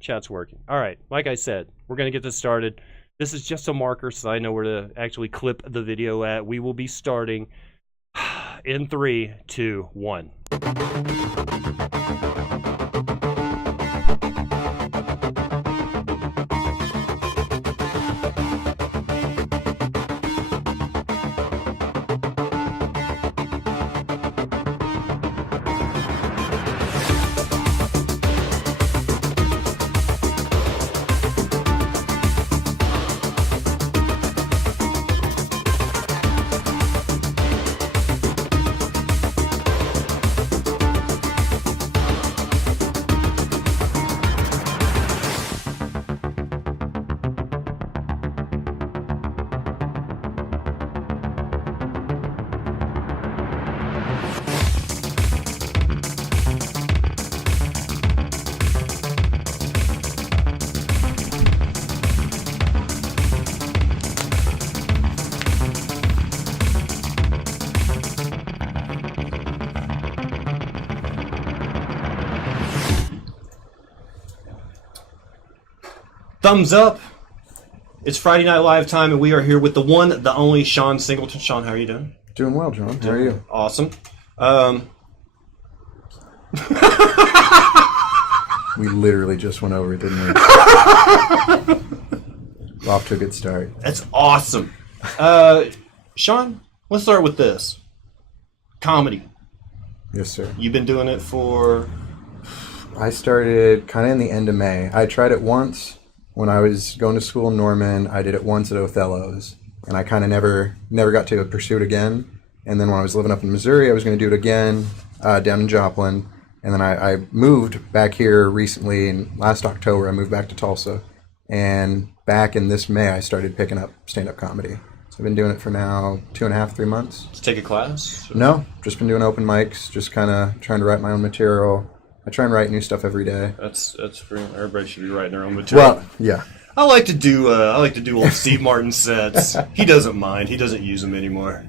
Chat's working. All right, like I said, we're going to get this started. This is just a marker so I know where to actually clip the video at. We will be starting in 3, 2, 1. Thumbs up. It's Friday Night Live time, and we are here with the one, the only Shawn Singleton. Shawn, how are you doing? Doing well, John. How are you? Awesome. We literally just went over it, didn't we? Off to a good start. That's awesome. Shawn, let's start with this. Comedy. Yes, sir. You've been doing it for... I started kind of in the end of May. I tried it once when I was going to school in Norman. I did it once at Othello's, and I kind of never got to pursue it again. And then when I was living up in Missouri, I was going to do it again down in Joplin. And then I moved back here recently, and last October I moved back to Tulsa. And back in this May, I started picking up stand-up comedy. So I've been doing it for now 2.5, 3 months. Did you take a class? No, just been doing open mics, just kind of trying to write my own material. I try and write new stuff every day. That's free. Everybody should be writing their own material. Well, yeah. I like to do old Steve Martin sets. He doesn't mind. He doesn't use them anymore.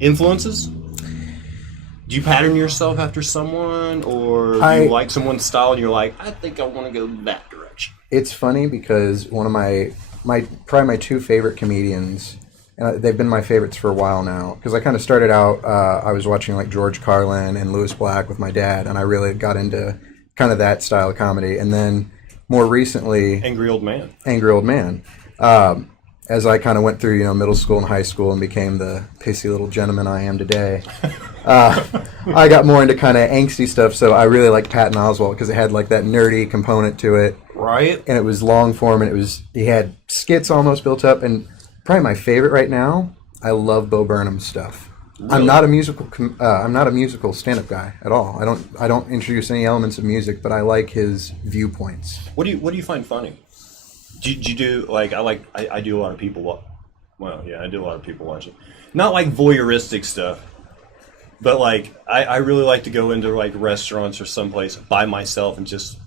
Influences? Do you pattern yourself after someone, or do you like someone's style and you're like, I think I want to go that direction? It's funny because one of my probably my two favorite comedians, and they've been my favorites for a while now, because I kind of started out, I was watching like George Carlin and Louis Black with my dad, and I really got into kind of that style of comedy. And then more recently... Angry Old Man. As I kind of went through, middle school and high school and became the pissy little gentleman I am today, I got more into kind of angsty stuff, so I really liked Patton Oswalt because it had like that nerdy component to it. Right. And it was long form, and he had skits almost built up, and probably my favorite right now, I love Bo Burnham's stuff. Really? I'm not a musical stand-up guy at all. I don't introduce any elements of music, but I like his viewpoints. What do you find funny? Do you do like I do a lot of people I do a lot of people watching. Not like voyeuristic stuff, but like I really like to go into like restaurants or someplace by myself and just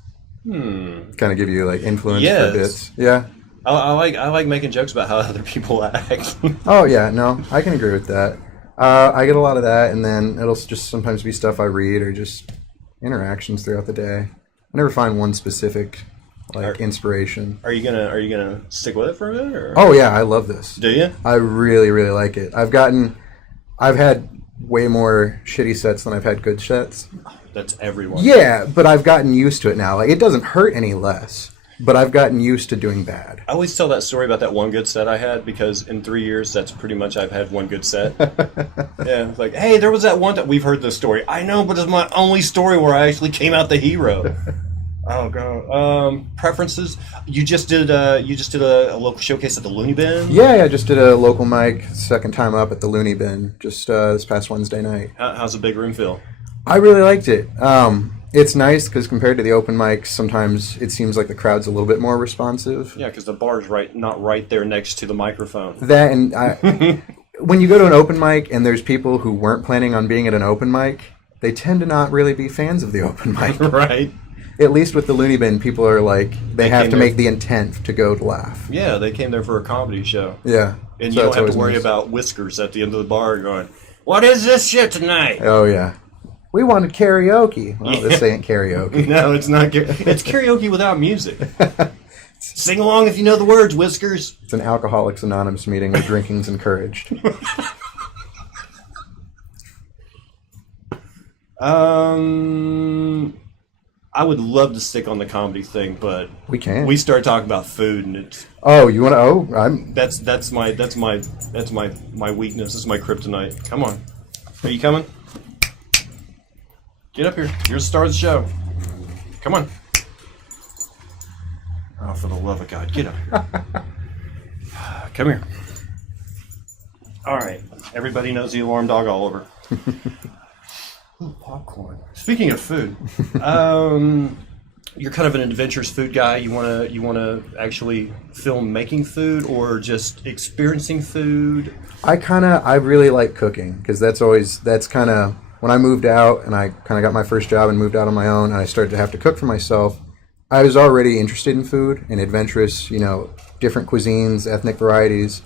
kind of give you like influence for bits. Yeah. I like making jokes about how other people act. Oh yeah, no, I can agree with that. I get a lot of that, and then it'll just sometimes be stuff I read or just interactions throughout the day. I never find one specific inspiration. Are you gonna stick with it for a minute? Or? Oh yeah, I love this. Do you? I really, really like it. I've had way more shitty sets than I've had good sets. That's everyone. Yeah, but I've gotten used to it now. Like, it doesn't hurt any less. But I've gotten used to doing bad. I always tell that story about that one good set I had, because in 3 years, that's pretty much I've had one good set. Yeah, it's like, hey, there was that one that we've heard this story. I know, but it's my only story where I actually came out the hero. Oh god. Preferences? You just did a local showcase at the Looney Bin? Yeah, I just did a local mic, second time up at the Looney Bin, just this past Wednesday night. How's the big room feel? I really liked it. It's nice because compared to the open mics, sometimes it seems like the crowd's a little bit more responsive. Yeah, because the bar's not right there next to the microphone. That, and when you go to an open mic and there's people who weren't planning on being at an open mic, they tend to not really be fans of the open mic. Right. At least with the Looney Bin, people are like, they have to make the intent to go to laugh. Yeah, they came there for a comedy show. Yeah. And so you don't have to worry about whiskers at the end of the bar going, what is this shit tonight? Oh, yeah. We wanted karaoke. Well, this ain't karaoke. No, it's not. It's karaoke without music. Sing along if you know the words, Whiskers. It's an Alcoholics Anonymous meeting where drinking's encouraged. I would love to stick on the comedy thing, but we can't. We start talking about food, and it's. Oh, you want to? Oh, I'm. That's my weakness. This is my kryptonite. Come on, are you coming? Get up here. You're the star of the show. Come on. Oh, for the love of God, get up here. Come here. All right. Everybody knows the alarm dog Oliver. Ooh, popcorn. Speaking of food, you're kind of an adventurous food guy. You wanna actually film making food or just experiencing food? I really like cooking because that's kind of when I moved out and I kind of got my first job and moved out on my own and I started to have to cook for myself. I was already interested in food and adventurous, different cuisines, ethnic varieties.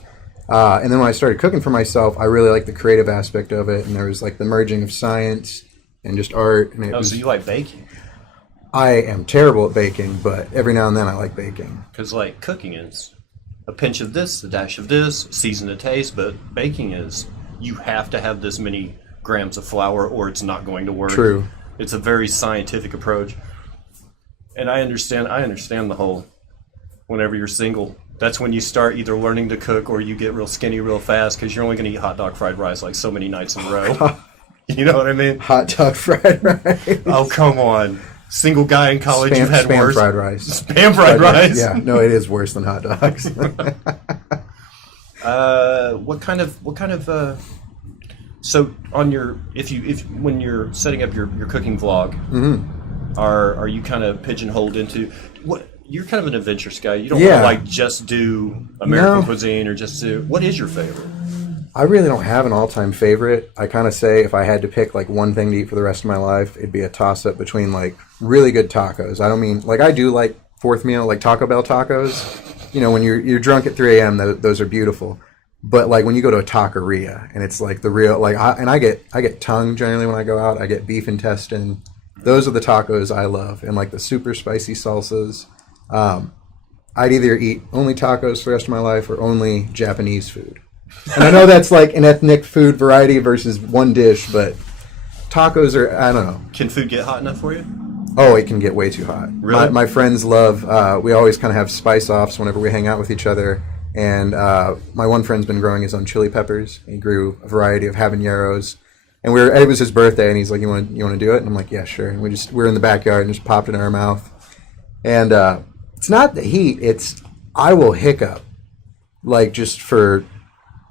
And then when I started cooking for myself, I really liked the creative aspect of it. And there was like the merging of science and just art. And so you like baking? I am terrible at baking, but every now and then I like baking. Because like cooking is a pinch of this, a dash of this, season to taste. But baking is you have to have this many grams of flour or it's not going to work. True. It's a very scientific approach. And I understand the whole whenever you're single. That's when you start either learning to cook or you get real skinny real fast because you're only going to eat hot dog fried rice like so many nights in a row. You know what I mean? Hot dog fried rice. Oh, come on. Single guy in college, you've had spam worse. Fried rice. Spam fried rice? Yeah, no, it is worse than hot dogs. What kind of so on your if when you're setting up your cooking vlog, are you kind of pigeonholed into what? You're kind of an adventurous guy. You don't want to like just do American cuisine or just do. What is your favorite? I really don't have an all-time favorite. I kind of say if I had to pick like one thing to eat for the rest of my life, it'd be a toss-up between like really good tacos. I don't mean like I do like fourth meal, like Taco Bell tacos. When you're drunk at 3 a.m., those are beautiful. But like when you go to a taqueria and it's like the real like I get tongue generally when I go out. I get beef intestine. Those are the tacos I love, and like the super spicy salsas. I'd either eat only tacos for the rest of my life or only Japanese food. And I know that's like an ethnic food variety versus one dish, but tacos are, I don't know. Can food get hot enough for you? Oh, it can get way too hot. Really? My friends love, we always kind of have spice-offs whenever we hang out with each other. And my one friend's been growing his own chili peppers. He grew a variety of habaneros. And it was his birthday, and he's like, you want to do it? And I'm like, yeah, sure. And we're in the backyard and just popped it in our mouth. And it's not the heat. It's I will hiccup, like just for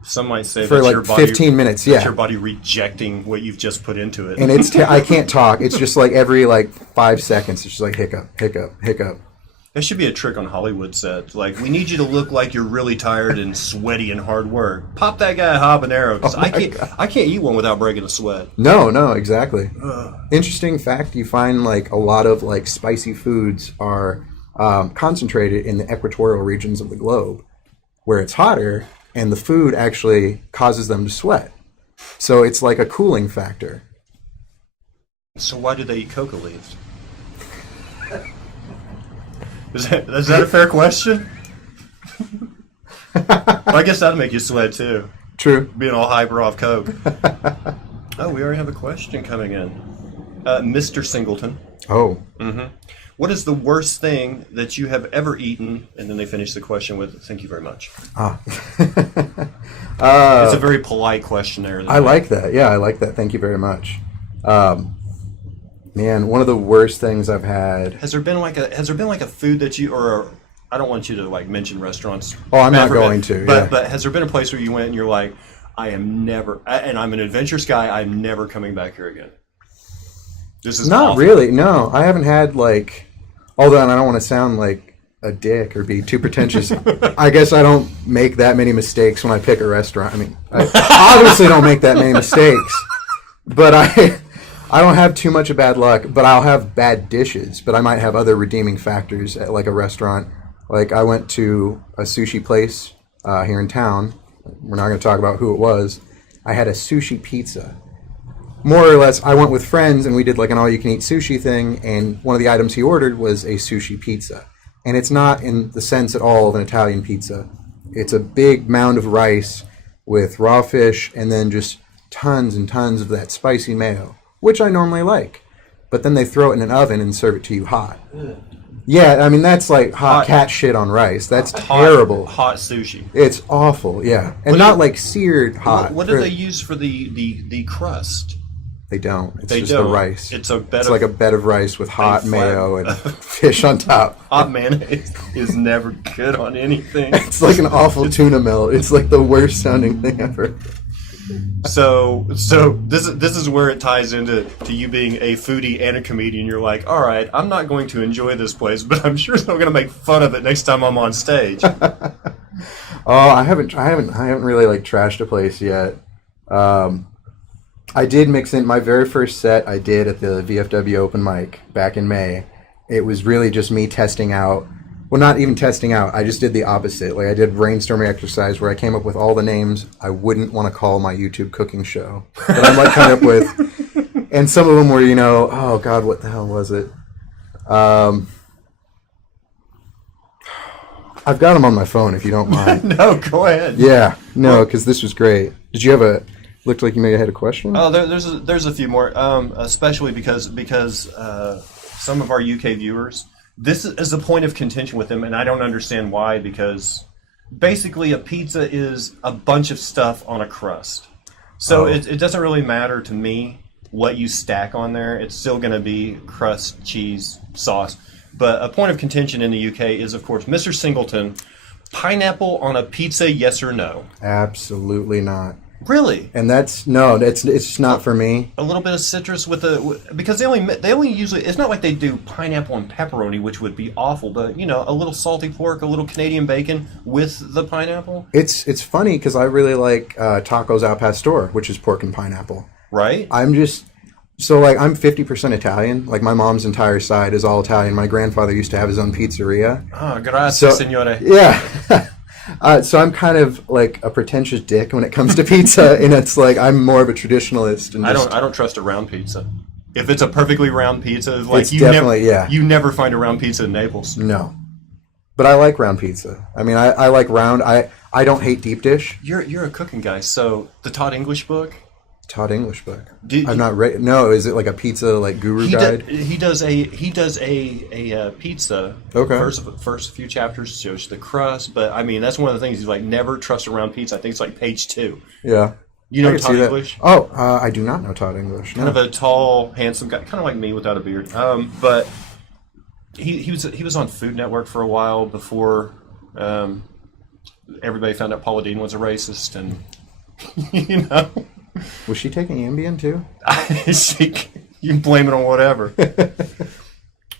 some might say for like 15 minutes. Yeah, your body rejecting what you've just put into it. And it's I can't talk. It's just like every like 5 seconds. It's just like hiccup, hiccup, hiccup. That should be a trick on Hollywood sets. Like, we need you to look like you're really tired and sweaty and hard work. Pop that guy a habanero because I can't eat one without breaking a sweat. No, exactly. Interesting fact: you find like a lot of like spicy foods are concentrated in the equatorial regions of the globe, where it's hotter, and the food actually causes them to sweat. So it's like a cooling factor. So why do they eat coca leaves? Is that a fair question? Well, I guess that'd make you sweat too. True. Being all hyper off coke. Oh, we already have a question coming in. Mr. Singleton. Oh. Mm-hmm. What is the worst thing that you have ever eaten? And then they finish the question with, thank you very much. It's a very polite questionnaire. I like that. Yeah, I like that. Thank you very much. Man, one of the worst things I've had. Has there been like a food that you, or I don't want you to like mention restaurants. Oh, I'm not going to. But has there been a place where you went and you're like, and I'm an adventurous guy, I'm never coming back here again. This is not awful. Really. No, I haven't had like. Although, and I don't want to sound like a dick or be too pretentious. I guess I don't make that many mistakes when I pick a restaurant. I mean, I obviously don't make that many mistakes, but I don't have too much of bad luck, but I'll have bad dishes. But I might have other redeeming factors at like a restaurant. Like I went to a sushi place here in town. We're not going to talk about who it was. I had a sushi pizza. more or less, I went with friends and we did like an all-you-can-eat sushi thing, and one of the items he ordered was a sushi pizza. And it's not in the sense at all of an Italian pizza. It's a big mound of rice with raw fish and then just tons and tons of that spicy mayo, which I normally like. But then they throw it in an oven and serve it to you hot. Yeah, I mean, that's like hot cat shit on rice. That's terrible. Hot sushi. It's awful, yeah. And not like seared hot. What do they use for the crust? They don't. It's just the rice. It's like a bed of rice with hot mayo and fish on top. Hot mayonnaise is never good on anything. It's like an awful tuna melt. It's like the worst sounding thing ever. So this is where it ties into you being a foodie and a comedian. You're like, all right, I'm not going to enjoy this place, but I'm sure I'm going to make fun of it next time I'm on stage. Oh, I haven't really like trashed a place yet. I did mix in my very first set I did at the VFW open mic back in May. It was really just me testing out. Well, not even testing out. I just did the opposite. Like I did brainstorming exercise where I came up with all the names I wouldn't want to call my YouTube cooking show that I might come up with. And some of them were, oh God, what the hell was it? I've got them on my phone if you don't mind. No, go ahead. Yeah, no, because this was great. Did you have looked like you may have had a question? Oh, there's a few more, especially because some of our UK viewers, this is a point of contention with them, and I don't understand why, because basically a pizza is a bunch of stuff on a crust. So it doesn't really matter to me what you stack on there. It's still going to be crust, cheese, sauce. But a point of contention in the UK is, of course, Mr. Singleton, pineapple on a pizza, yes or no? Absolutely not. Really? And it's just not for me. A little bit of citrus because they only usually, it's not like they do pineapple and pepperoni, which would be awful, but a little salty pork, a little Canadian bacon with the pineapple. It's funny because I really like tacos al pastor, which is pork and pineapple. Right? I'm 50% Italian. Like my mom's entire side is all Italian. My grandfather used to have his own pizzeria. Oh, grazie, signore. Yeah. So I'm kind of like a pretentious dick when it comes to pizza, and it's like I'm more of a traditionalist. And I don't trust a round pizza. If it's a perfectly round pizza, like it's definitely you never find a round pizza in Naples. No, but I like round pizza. I mean, I like round. I don't hate deep dish. You're a cooking guy, so the Todd English book. Todd English book. I've not read. No, is it like a pizza like guru guide? He does a pizza. Okay. First few chapters shows the crust, but I mean that's one of the things he's like never trust around pizza. I think it's like page 2. Yeah. You know Todd English? Oh, I do not know Todd English. No. Kind of a tall, handsome guy, kind of like me without a beard. But he was on Food Network for a while before everybody found out Paula Deen was a racist, and Was she taking Ambien too? You can blame it on whatever.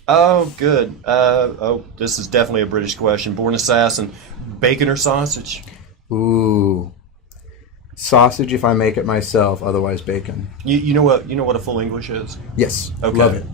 Oh, good. This is definitely a British question. Born assassin, bacon or sausage? Ooh, sausage if I make it myself. Otherwise, bacon. You know what a full English is? Yes, okay. Love it.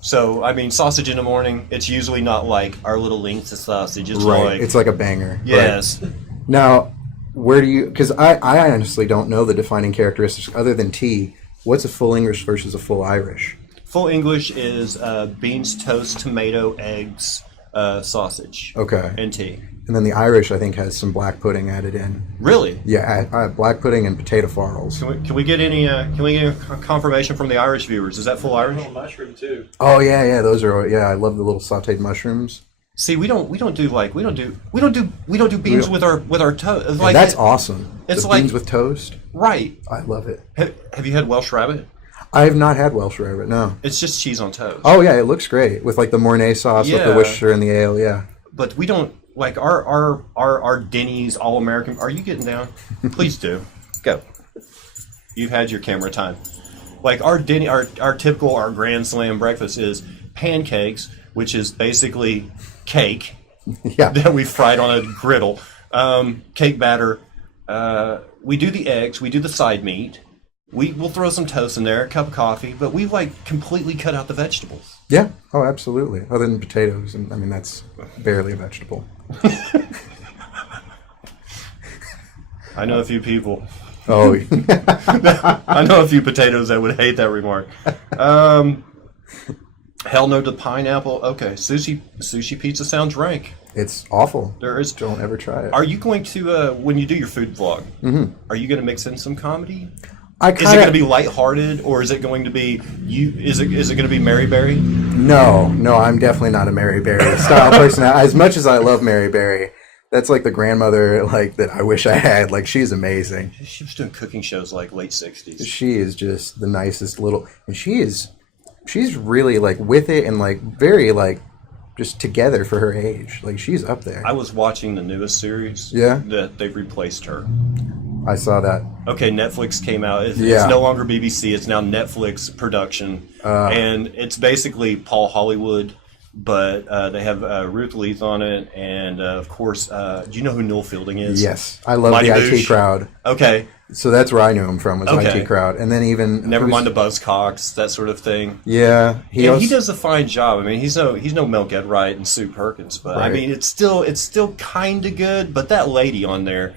So I mean, sausage in the morning. It's usually not like our little links of sausage. It's right. It's like a banger. Yes. Right. Now. Where do you... Because I honestly don't know the defining characteristics other than tea. What's a full English versus a full Irish? Full English is beans, toast, tomato, eggs, sausage. Okay. And tea. And then the Irish, I think, has some black pudding added in. Really? Yeah, black pudding and potato farls. Can we get any confirmation from the Irish viewers? Is that full Irish? Mushroom too. Oh yeah, those are... Yeah, I love the little sautéed mushrooms. See, we don't do beans with our toast. Like, that's awesome. It's the like beans with toast. Right. I love it. Have you had Welsh rabbit? I have not had Welsh rabbit. No. It's just cheese on toast. Oh yeah, it looks great with like the Mornay sauce with the Worcestershire and the ale. Yeah. But we don't like our Denny's All American. Are you getting down? Please do. Go. You've had your camera time. Like our Denny, our typical Grand Slam breakfast is pancakes, which is basically cake that we fried on a griddle. Cake batter. We do the eggs. We do the side meat. We'll throw some toast in there, a cup of coffee, but we've like completely cut out the vegetables. Yeah. Oh, absolutely. Other than potatoes, and I mean that's barely a vegetable. I know a few people. Oh, I know a few potatoes that would hate that remark. Hell no to pineapple. Okay, sushi pizza sounds rank. it's awful. There is. Don't ever try it. Are you going to when you do your food vlog? Mm-hmm. Are you going to mix in some comedy? Is it going to be lighthearted, or is it going to be you? Is it going to be Mary Berry? No, I'm definitely not a Mary Berry style person. As much as I love Mary Berry, that's like the grandmother like that I wish I had. Like she's amazing. She was doing cooking shows like late 60s. She is just the nicest little, and she's really like with it and like very like just together for her age. Like she's up there. I was watching the newest series. Yeah, that they've replaced her. I saw that. Okay, Netflix came out. It's no longer BBC. It's now Netflix production, and it's basically Paul Hollywood, but they have Ruth Leith on it, and of course, do you know who Noel Fielding is? Yes, I love Mighty the Boosh. IT Crowd. Okay, so that's where I knew him from was IT Crowd, and then even never mind the Buzzcocks, that sort of thing. Yeah, he does a fine job. I mean, he's no Mel Gedright and Sue Perkins, but right. I mean, it's still kind of good. But that lady on there.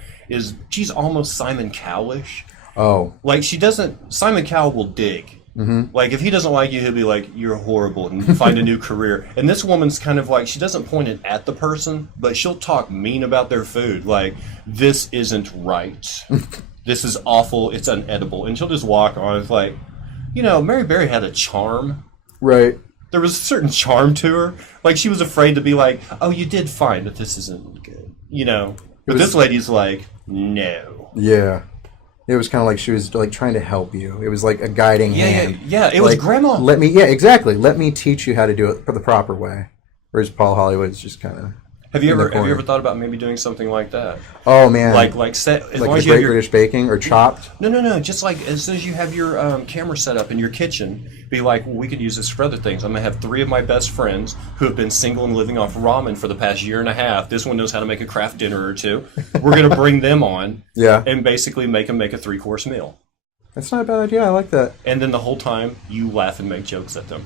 She's almost Simon Cowell-ish. Oh. Like, Simon Cowell will dig. Mm-hmm. Like, if he doesn't like you, he'll be like, you're horrible, and find a new career. And this woman's kind of like, she doesn't point it at the person, but she'll talk mean about their food. Like, this isn't right. This is awful. It's unedible. And she'll just walk on. It's like, Mary Berry had a charm. Right. There was a certain charm to her. Like, she was afraid to be like, oh, you did fine, but this isn't good. But this lady's like, no. Yeah. It was kind of like she was like trying to help you. It was like a guiding hand. Yeah, it was grandma. Exactly. Let me teach you how to do it the proper way. Whereas Paul Hollywood's just kind of. Have you ever thought about maybe doing something like that? Oh man, like the Great British Baking or Chopped? No. Just like as soon as you have your camera set up in your kitchen, be like, well, we could use this for other things. I'm gonna have 3 of my best friends who have been single and living off ramen for the past year and a half. This one knows how to make a craft dinner or two. We're gonna bring them on, and basically make them make a 3-course meal. That's not a bad idea. I like that. And then the whole time you laugh and make jokes at them.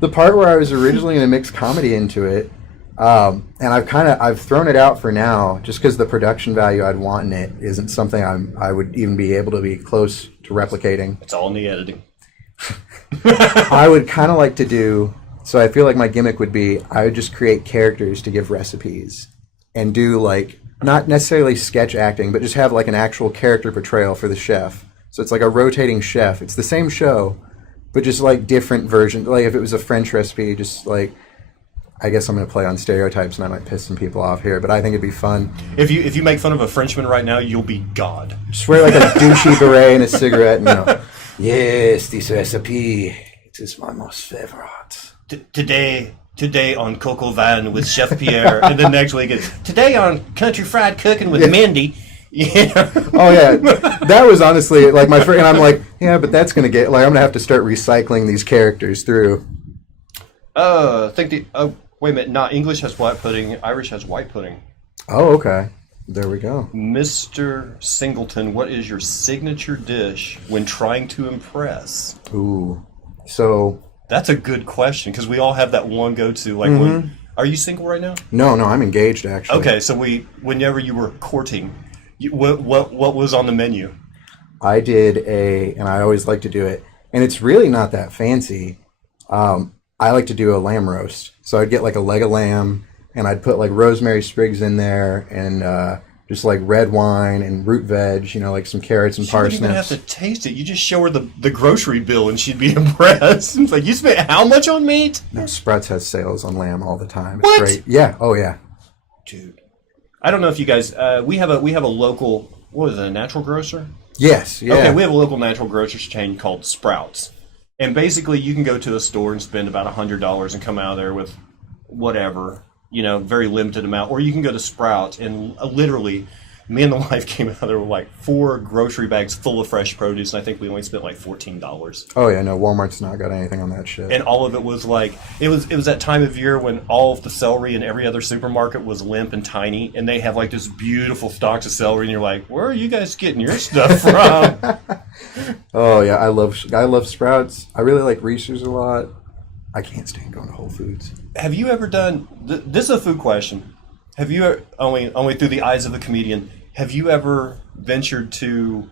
The part where I was originally going to mix comedy into it, and I've thrown it out for now, just because the production value I'd want in it isn't something I would even be able to be close to replicating. It's all in the editing. I would kind of like to do, so I feel like my gimmick would be, I would just create characters to give recipes, and do like, not necessarily sketch acting, but just have like an actual character portrayal for the chef. So it's like a rotating chef. It's the same show, but just like different versions. Like if it was a French recipe, just like, I guess I'm going to play on stereotypes and I might piss some people off here, but I think it'd be fun. If you make fun of a Frenchman right now, you'll be God. Just wear like a douchey beret and a cigarette and yes, this recipe, it is my most favorite. Today on Coco Van with Chef Pierre, and then next week it's today on Country Fried Cooking with Mindy. Yeah. Oh yeah, that was honestly like my friend. And I'm like, yeah, but that's gonna get like I'm gonna have to start recycling these characters through. Wait a minute. Not English has black pudding. Irish has white pudding. Oh, okay. There we go. Mr. Singleton, what is your signature dish when trying to impress? Ooh, so that's a good question because we all have that one go-to. Like, when are you single right now? No, I'm engaged actually. Okay, so whenever you were courting. What was on the menu? I did and I always like to do it, and it's really not that fancy. I like to do a lamb roast. So I'd get like a leg of lamb, and I'd put like rosemary sprigs in there, and just like red wine and root veg, like some carrots and parsnips. You wouldn't even have to taste it. You just show her the grocery bill, and she'd be impressed. It's like, you spent how much on meat? No, Sprouts has sales on lamb all the time. It's what? Great. Yeah. Oh yeah. Dude. I don't know if you guys. We have a local. What is it? A natural grocer? Yes. Yeah. Okay, we have a local natural grocery chain called Sprouts, and basically you can go to a store and spend about $100 and come out of there with whatever, very limited amount, or you can go to Sprouts and literally. Me and the wife came out there with like 4 grocery bags full of fresh produce, and I think we only spent like $14. Oh yeah, no, Walmart's not got anything on that shit. And all of it was like it was that time of year when all of the celery in every other supermarket was limp and tiny, and they have like this beautiful stocks of celery, and you're like, where are you guys getting your stuff from? Oh yeah, I love Sprouts. I really like Reese's a lot. I can't stand going to Whole Foods. Have you ever done? This is a food question. Have you only through the eyes of a comedian? Have you ever ventured to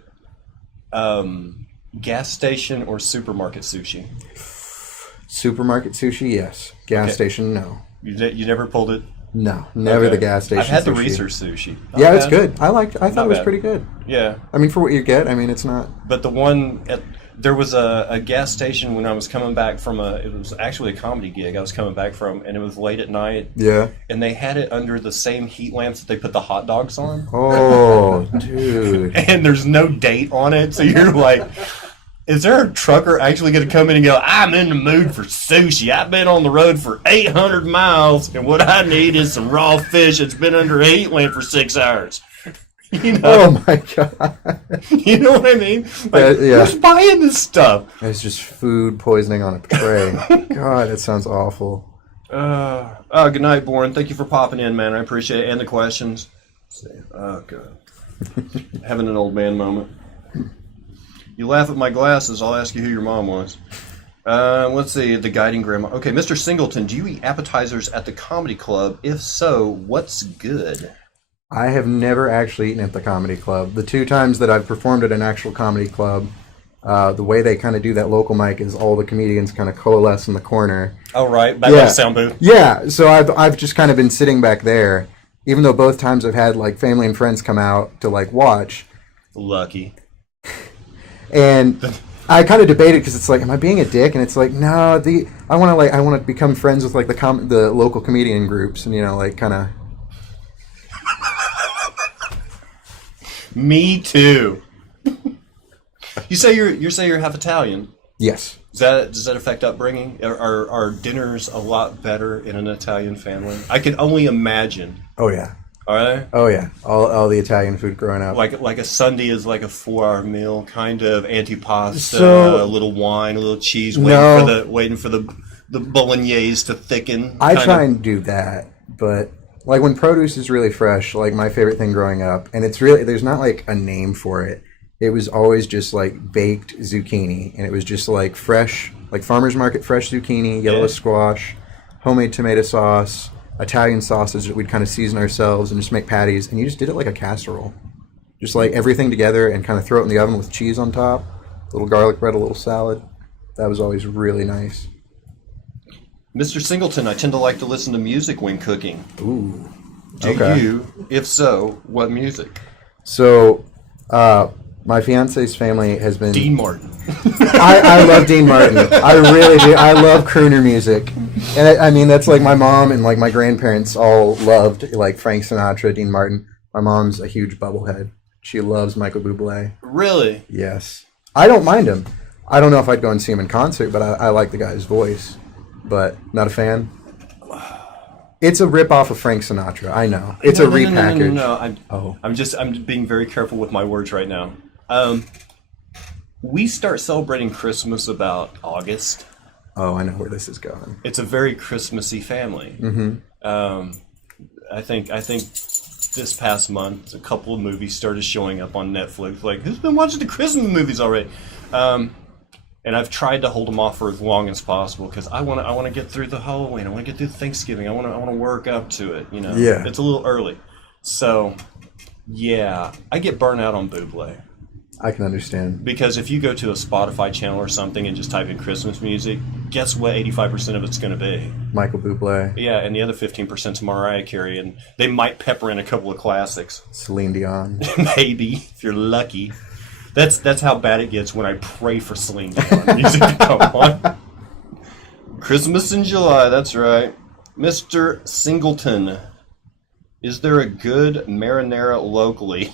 gas station or supermarket sushi? Supermarket sushi, yes. Gas station, no. You never pulled it? No, never the gas station. I've had sushi. the research sushi. Yeah, it's good. I thought it was bad. pretty good. Yeah. I mean, for what you get, I mean, it's not. But there was a gas station when I was coming back from it was actually a comedy gig I was coming back from, and it was late at night. Yeah. And they had it under the same heat lamps that they put the hot dogs on. Oh, dude. And there's no date on it, so you're like, is there a trucker actually going to come in and go, I'm in the mood for sushi. I've been on the road for 800 miles, and what I need is some raw fish that's been under a heat lamp for 6 hours. You know? Oh, my God. You know what I mean? Like, yeah. Who's buying this stuff? It's just food poisoning on a tray. God, that sounds awful. Good night, Boren. Thank you for popping in, man. I appreciate it. And the questions. Oh, God. Having an old man moment. You laugh at my glasses, I'll ask you who your mom was. Let's see, the guiding grandma. Okay, Mr. Singleton, do you eat appetizers at the comedy club? If so, what's good? I have never actually eaten at the comedy club. The 2 times that I've performed at an actual comedy club, the way they kind of do that local mic is all the comedians kind of coalesce in the corner. Oh, right, back by the sound booth. Yeah, so I've just kind of been sitting back there, even though both times I've had like family and friends come out to like watch. Lucky. And I kind of debated because it's like, am I being a dick? And it's like, no, I want to become friends with like the local comedian groups, and like kind of. Me too. You say you're half Italian. Yes. Does that affect upbringing? Are dinners a lot better in an Italian family? I can only imagine. Oh yeah. Are they? Oh yeah. All the Italian food growing up. Like a Sunday is like a 4-hour meal, kind of antipasta, So, a little wine, a little cheese, No. waiting for the bolognese to thicken. I try and do that, but like when produce is really fresh, like my favorite thing growing up, and it's really, there's not like a name for it. It was always just like baked zucchini, and it was just like fresh, like farmer's market fresh zucchini, yellow squash, homemade tomato sauce, Italian sausage that we'd kind of season ourselves and just make patties, and you just did it like a casserole. Just like everything together and kind of throw it in the oven with cheese on top, a little garlic bread, a little salad. That was always really nice. Mr. Singleton, I tend to like to listen to music when cooking. Ooh. Do you? If so, what music? So, my fiance's family has been... Dean Martin. I love Dean Martin. I really do. I love crooner music. And I mean, that's like my mom and like my grandparents all loved like Frank Sinatra, Dean Martin. My mom's a huge bubblehead. She loves Michael Bublé. Really? Yes. I don't mind him. I don't know if I'd go and see him in concert, but I like the guy's voice. But not a fan. It's a rip-off of Frank Sinatra. I know. It's a repackage. No. I'm being very careful with my words right now. We start celebrating Christmas about August. Oh, I know where this is going. It's a very Christmassy family. Mm-hmm. I think this past month a couple of movies started showing up on Netflix. Like, who's been watching the Christmas movies already? And I've tried to hold them off for as long as possible because I want to get through the Halloween. I want to get through Thanksgiving. I want to work up to it. Yeah. It's a little early. So, yeah, I get burnt out on Bublé. I can understand. Because if you go to a Spotify channel or something and just type in Christmas music, guess what 85% of it's going to be? Michael Bublé. Yeah, and the other 15% is Mariah Carey, and they might pepper in a couple of classics. Celine Dion. Maybe, if you're lucky. That's how bad it gets when I pray for Celine Dion music to come on. Christmas in July, that's right. Mr. Singleton, is there a good marinara locally?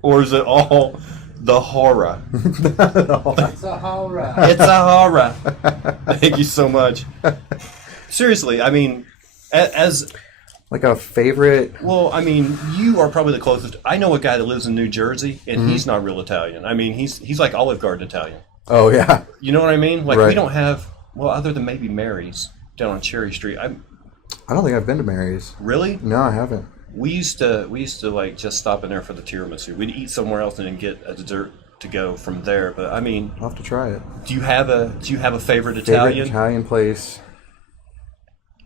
Or is it all the horror? It's a horror. It's a horror. Thank you so much. Seriously, I mean, as... Like a favorite... Well, I mean, you are probably the closest. I know a guy that lives in New Jersey, and he's not real Italian. I mean, he's like Olive Garden Italian. Oh, yeah. You know what I mean? Like, right. We don't have... Well, other than maybe Mary's down on Cherry Street. I don't think I've been to Mary's. Really? No, I haven't. We used to like just stop in there for the tiramisu. We'd eat somewhere else and then get a dessert to go from there. But I mean, I'll have to try it. Do you have a favorite Favorite Italian? Italian place.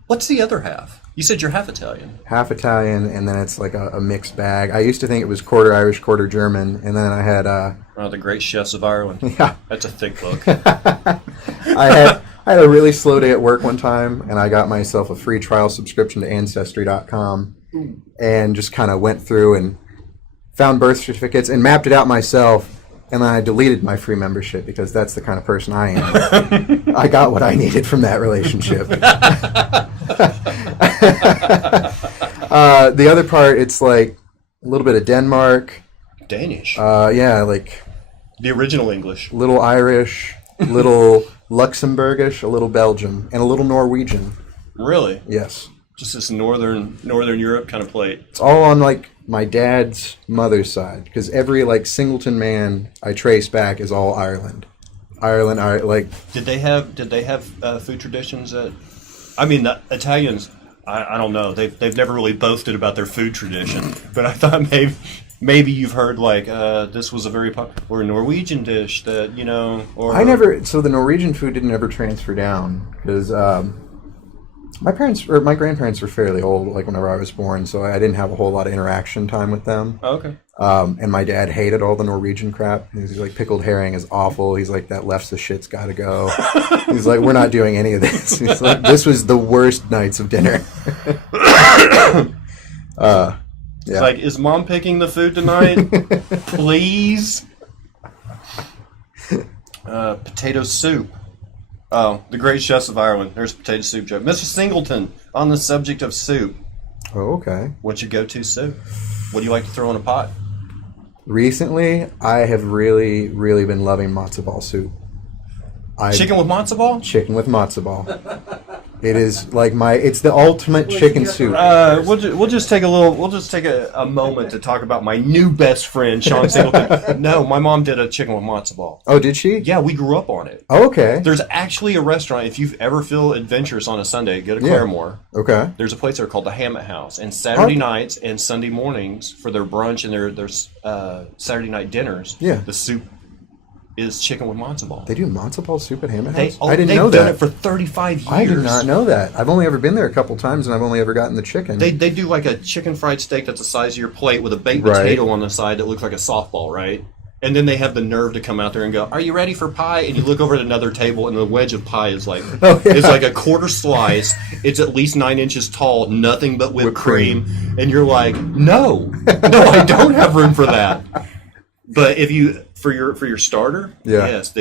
What's the other half? You said you're half Italian. Half Italian, and then it's like a mixed bag. I used to think it was quarter Irish, quarter German, and then I had The Great Chefs of Ireland. Yeah. That's a thick book. I had a really slow day at work one time, and I got myself a free trial subscription to Ancestry.com, and just kind of went through and found birth certificates and mapped it out myself. And then I deleted my free membership because that's the kind of person I am. I got what I needed from that relationship. The other part, it's like a little bit of Denmark. Danish. Yeah, like The original English. little Irish, little Luxembourgish, a little Belgium, and a little Norwegian. Really? Yes. Just this northern Europe kind of plate. It's all on like my dad's mother's side, because every like Singleton man I trace back is all Ireland. Like Did they have food traditions that? I mean, the Italians. I don't know. They've never really boasted about their food tradition, but I thought maybe you've heard like this was a very or a Norwegian dish that or I never. So the Norwegian food didn't ever transfer down because my parents or my grandparents were fairly old, like whenever I was born, so I didn't have a whole lot of interaction time with them. Oh, okay. And my dad hated all the Norwegian crap. He's like, pickled herring is awful. He's like, that left the shit's got to go. He's like, we're not doing any of this. He's like, this was the worst nights of dinner. Yeah. It's like, is Mom picking the food tonight? Please. Potato soup. Oh, the Great Chefs of Ireland. There's a potato soup joke. Mr. Singleton, on the subject of soup, Oh, okay. what's your go-to soup? What do you like to throw in a pot? Recently, I have really, really been loving matzo ball soup. Chicken with matzo ball? Chicken with matzo ball. It is like it's the ultimate chicken soup. We'll just take a moment to talk about my new best friend, Shawn Singleton. No, my mom did a chicken with matzo ball. Oh, did she? Yeah, we grew up on it. Oh, okay. There's actually a restaurant, if you ever feel adventurous on a Sunday, go to Claremore. Okay. There's a place there called the Hammett House. And Saturday nights and Sunday mornings for their brunch and their Saturday night dinners, the soup is chicken with matzo ball. They do matzo ball soup at Hammett House? I didn't know that. They've done it for 35 years. I did not know that. I've only ever been there a couple times, and I've only ever gotten the chicken. They do like a chicken fried steak that's the size of your plate with a baked potato on the side that looks like a softball, right? And then they have the nerve to come out there and go, "Are you ready for pie?" And you look over at another table, and the wedge of pie is like it's like a quarter slice. It's at least 9 inches tall, nothing but whipped cream. And you're like, no, I don't have room for that. But if you for your starter, yes,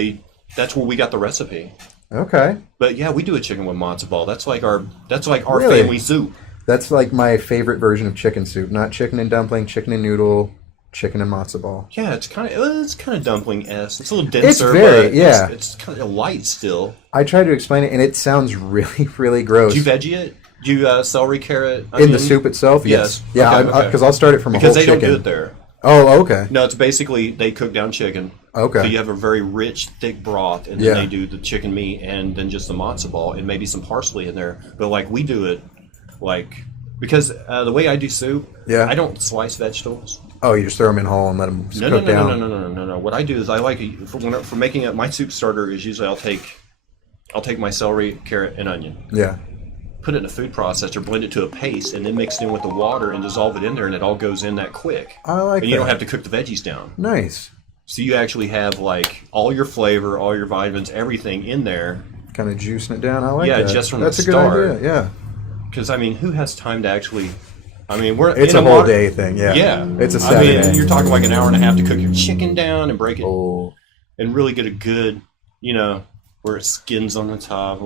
that's where we got the recipe. Okay. But yeah, we do a chicken with matzo ball. That's like our Really? family soup. That's like my favorite version of chicken soup. Not chicken and dumpling, chicken and noodle, chicken and matzo ball. Yeah, it's kind of dumpling-esque. It's a little denser. It's very, but it's kind of light still. I tried to explain it, and it sounds really, really gross. Do you veggie it? Do you celery, carrot, onion? In the soup itself? Yes. Yeah, Okay. because I'll start it from a whole chicken. Because they don't do it there. Oh, okay. No, it's basically they cook down chicken. Okay. So you have a very rich, thick broth, and then they do the chicken meat and then just the matzo ball and maybe some parsley in there. But like we do it, like because the way I do soup, I don't slice vegetables. Oh, you just throw them in whole and let them cook down? No. What I do is I like for making it. My soup starter is usually I'll take my celery, carrot, and onion. Yeah. Put it in a food processor, blend it to a paste, and then mix it in with the water and dissolve it in there, and it all goes in that quick. I like that. And you don't have to cook the veggies down. Nice. So you actually have like all your flavor, all your vitamins, everything in there. Kind of juicing it down. I like that. Yeah, just from That's the start. start. That's a good idea, yeah. Because, I mean, who has time to actually... I mean, it's a whole day thing, yeah. Yeah. It's a Saturday. I mean, you're talking like an hour and a half to cook your chicken down and break it and really get a good, where it skins on the top, a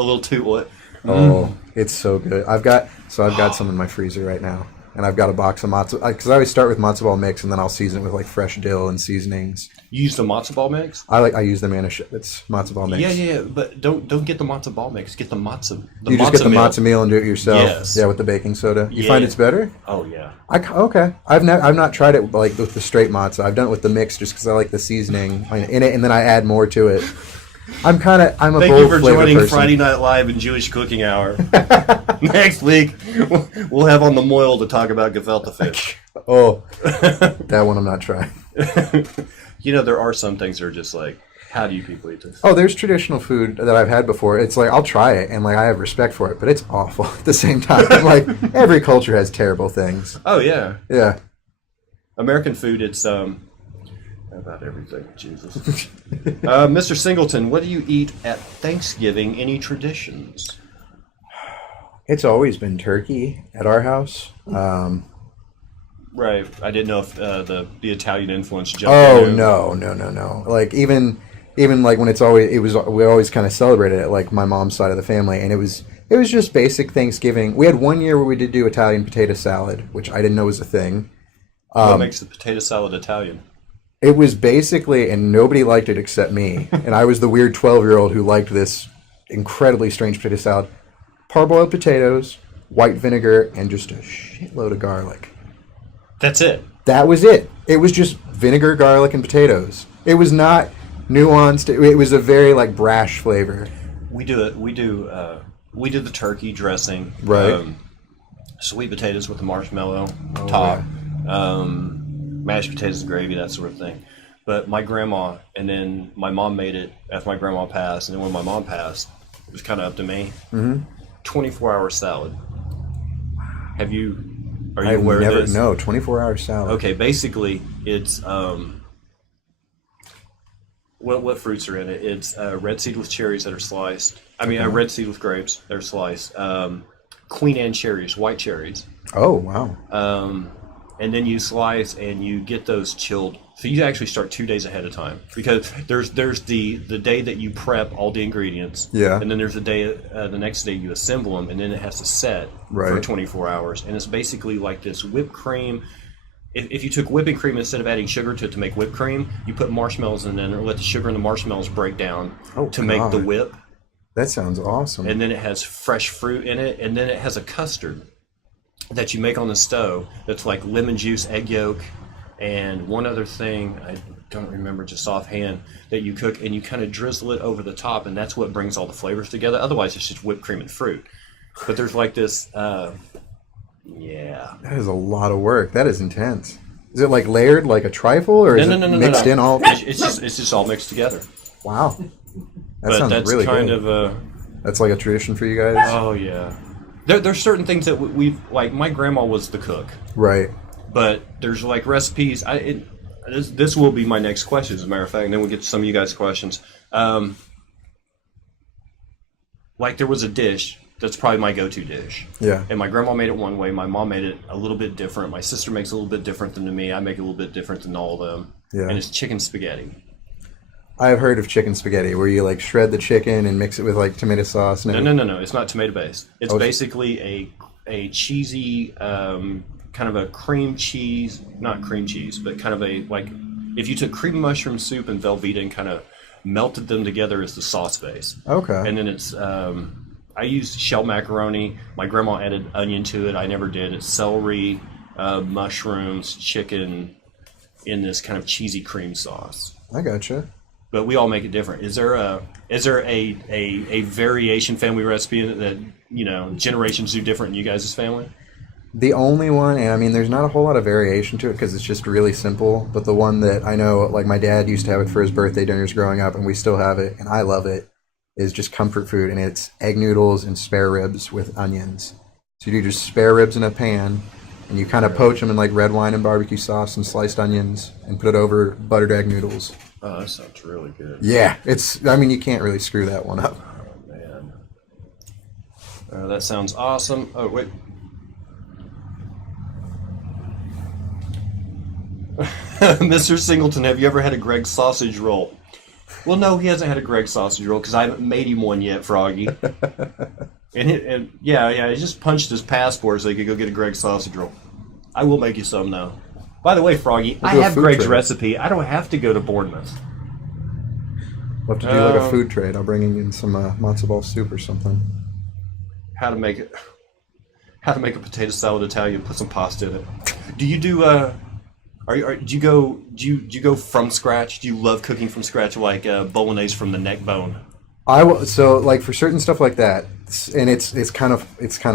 little too what? Oh, it's so good. I've got some in my freezer right now, and I've got a box of matzo because I always start with matzo ball mix, and then I'll season it with like fresh dill and seasonings. You use the matzo ball mix? I use the it's matzo ball mix. Yeah, but don't get the matzo ball mix. Get the matzo. You just get the matzo meal and do it yourself. Yes. Yeah, with the baking soda. You find it's better? Oh yeah. Okay. I've not tried it like with the straight matzo. I've done it with the mix just because I like the seasoning in it, and then I add more to it. I'm a Thank bold you for flavor joining person. Friday Night Live and Jewish Cooking Hour. Next week, we'll have on the moil to talk about gefilte fish. Oh, that one I'm not trying. There are some things that are just like, How do you people eat this? Oh, there's traditional food that I've had before. It's like I'll try it and like I have respect for it, but it's awful at the same time. Like every culture has terrible things. Oh yeah. Yeah. American food, it's about everything. Jesus. Mr. Singleton, what do you eat at Thanksgiving? Any traditions? It's always been turkey at our house. Right. I didn't know if the Italian influence jumped Oh in. no. Like even like when we always kind of celebrated it like my mom's side of the family, and it was just basic Thanksgiving. We had one year where we did do Italian potato salad, which I didn't know was a thing. What makes the potato salad Italian? It was basically, and nobody liked it except me, and I was the weird 12-year-old who liked this incredibly strange potato salad. Parboiled potatoes, white vinegar, and just a shitload of garlic. That's it. That was it. It was just vinegar, garlic, and potatoes. It was not nuanced. It was a very like brash flavor. We do the turkey dressing. Right. Sweet potatoes with the marshmallow top. Yeah. Mashed potatoes and gravy, that sort of thing. But my grandma, and then my mom made it after my grandma passed, and then when my mom passed, it was kind of up to me. 24-hour salad. Are you aware of this? No, 24-hour salad. Okay, basically, it's what fruits are in it? It's red seedless cherries that are sliced. Red seedless grapes that are sliced. Queen Anne cherries, white cherries. Oh, wow. And then you slice and you get those chilled. So you actually start 2 days ahead of time because there's the day that you prep all the ingredients. Yeah. And then there's the next day you assemble them, and then it has to set for 24 hours. And it's basically like this whipped cream. If you took whipping cream instead of adding sugar to it to make whipped cream, you put marshmallows in there and let the sugar and the marshmallows break down to make the whip. That sounds awesome. And then it has fresh fruit in it, and then it has a custard that you make on the stove that's like lemon juice, egg yolk, and one other thing I don't remember just offhand that you cook, and you kind of drizzle it over the top, and that's what brings all the flavors together. Otherwise, it's just whipped cream and fruit. But there's like this, That is a lot of work. That is intense. Is it like layered like a trifle, or is it mixed in all? It's just all mixed together. Wow. But sounds that's really kind good. of That's like a tradition for you guys? Oh, yeah. There's certain things that we've, like, my grandma was the cook. Right. But there's, like, recipes. This will be my next question, as a matter of fact, and then we'll get to some of you guys' questions. Like, there was a dish that's probably my go-to dish. Yeah. And my grandma made it one way. My mom made it a little bit different. My sister makes it a little bit different than me. I make it a little bit different than all of them. Yeah. And it's chicken spaghetti. I've heard of chicken spaghetti, where you like shred the chicken and mix it with like tomato sauce. No. It's not tomato based. It's basically a cheesy, kind of a cream cheese, not cream cheese, but kind of a, like, if you took cream mushroom soup and Velveeta and kind of melted them together as the sauce base. Okay. And then it's, I used shell macaroni. My grandma added onion to it. I never did. It's celery, mushrooms, chicken in this kind of cheesy cream sauce. I gotcha. But we all make it different. Is there a variation family recipe that generations do different in you guys' family? The only one, and I mean, there's not a whole lot of variation to it because it's just really simple. But the one that I know, like my dad used to have it for his birthday dinners growing up, and we still have it, and I love it, is just comfort food, and it's egg noodles and spare ribs with onions. So you do just spare ribs in a pan, and you kind of poach them in like red wine and barbecue sauce and sliced onions, and put it over buttered egg noodles. Oh, that sounds really good. Yeah, you can't really screw that one up. Oh, man. That sounds awesome. Oh, wait. Mr. Singleton, have you ever had a Greg's sausage roll? Well, no, he hasn't had a Greg's sausage roll because I haven't made him one yet, Froggy. and he just punched his passport so he could go get a Greg's sausage roll. I will make you some, though. By the way, Froggy, I have Greg's recipe. I don't have to go to Bournemouth. We'll have to do like a food trade. I'll bring in some matzo ball soup or something. How to make a potato salad Italian? Put some pasta in it. Do you do? Do you go from scratch? Do you love cooking from scratch, like bolognese from the neck bone? So like for certain stuff like that, and it's kind of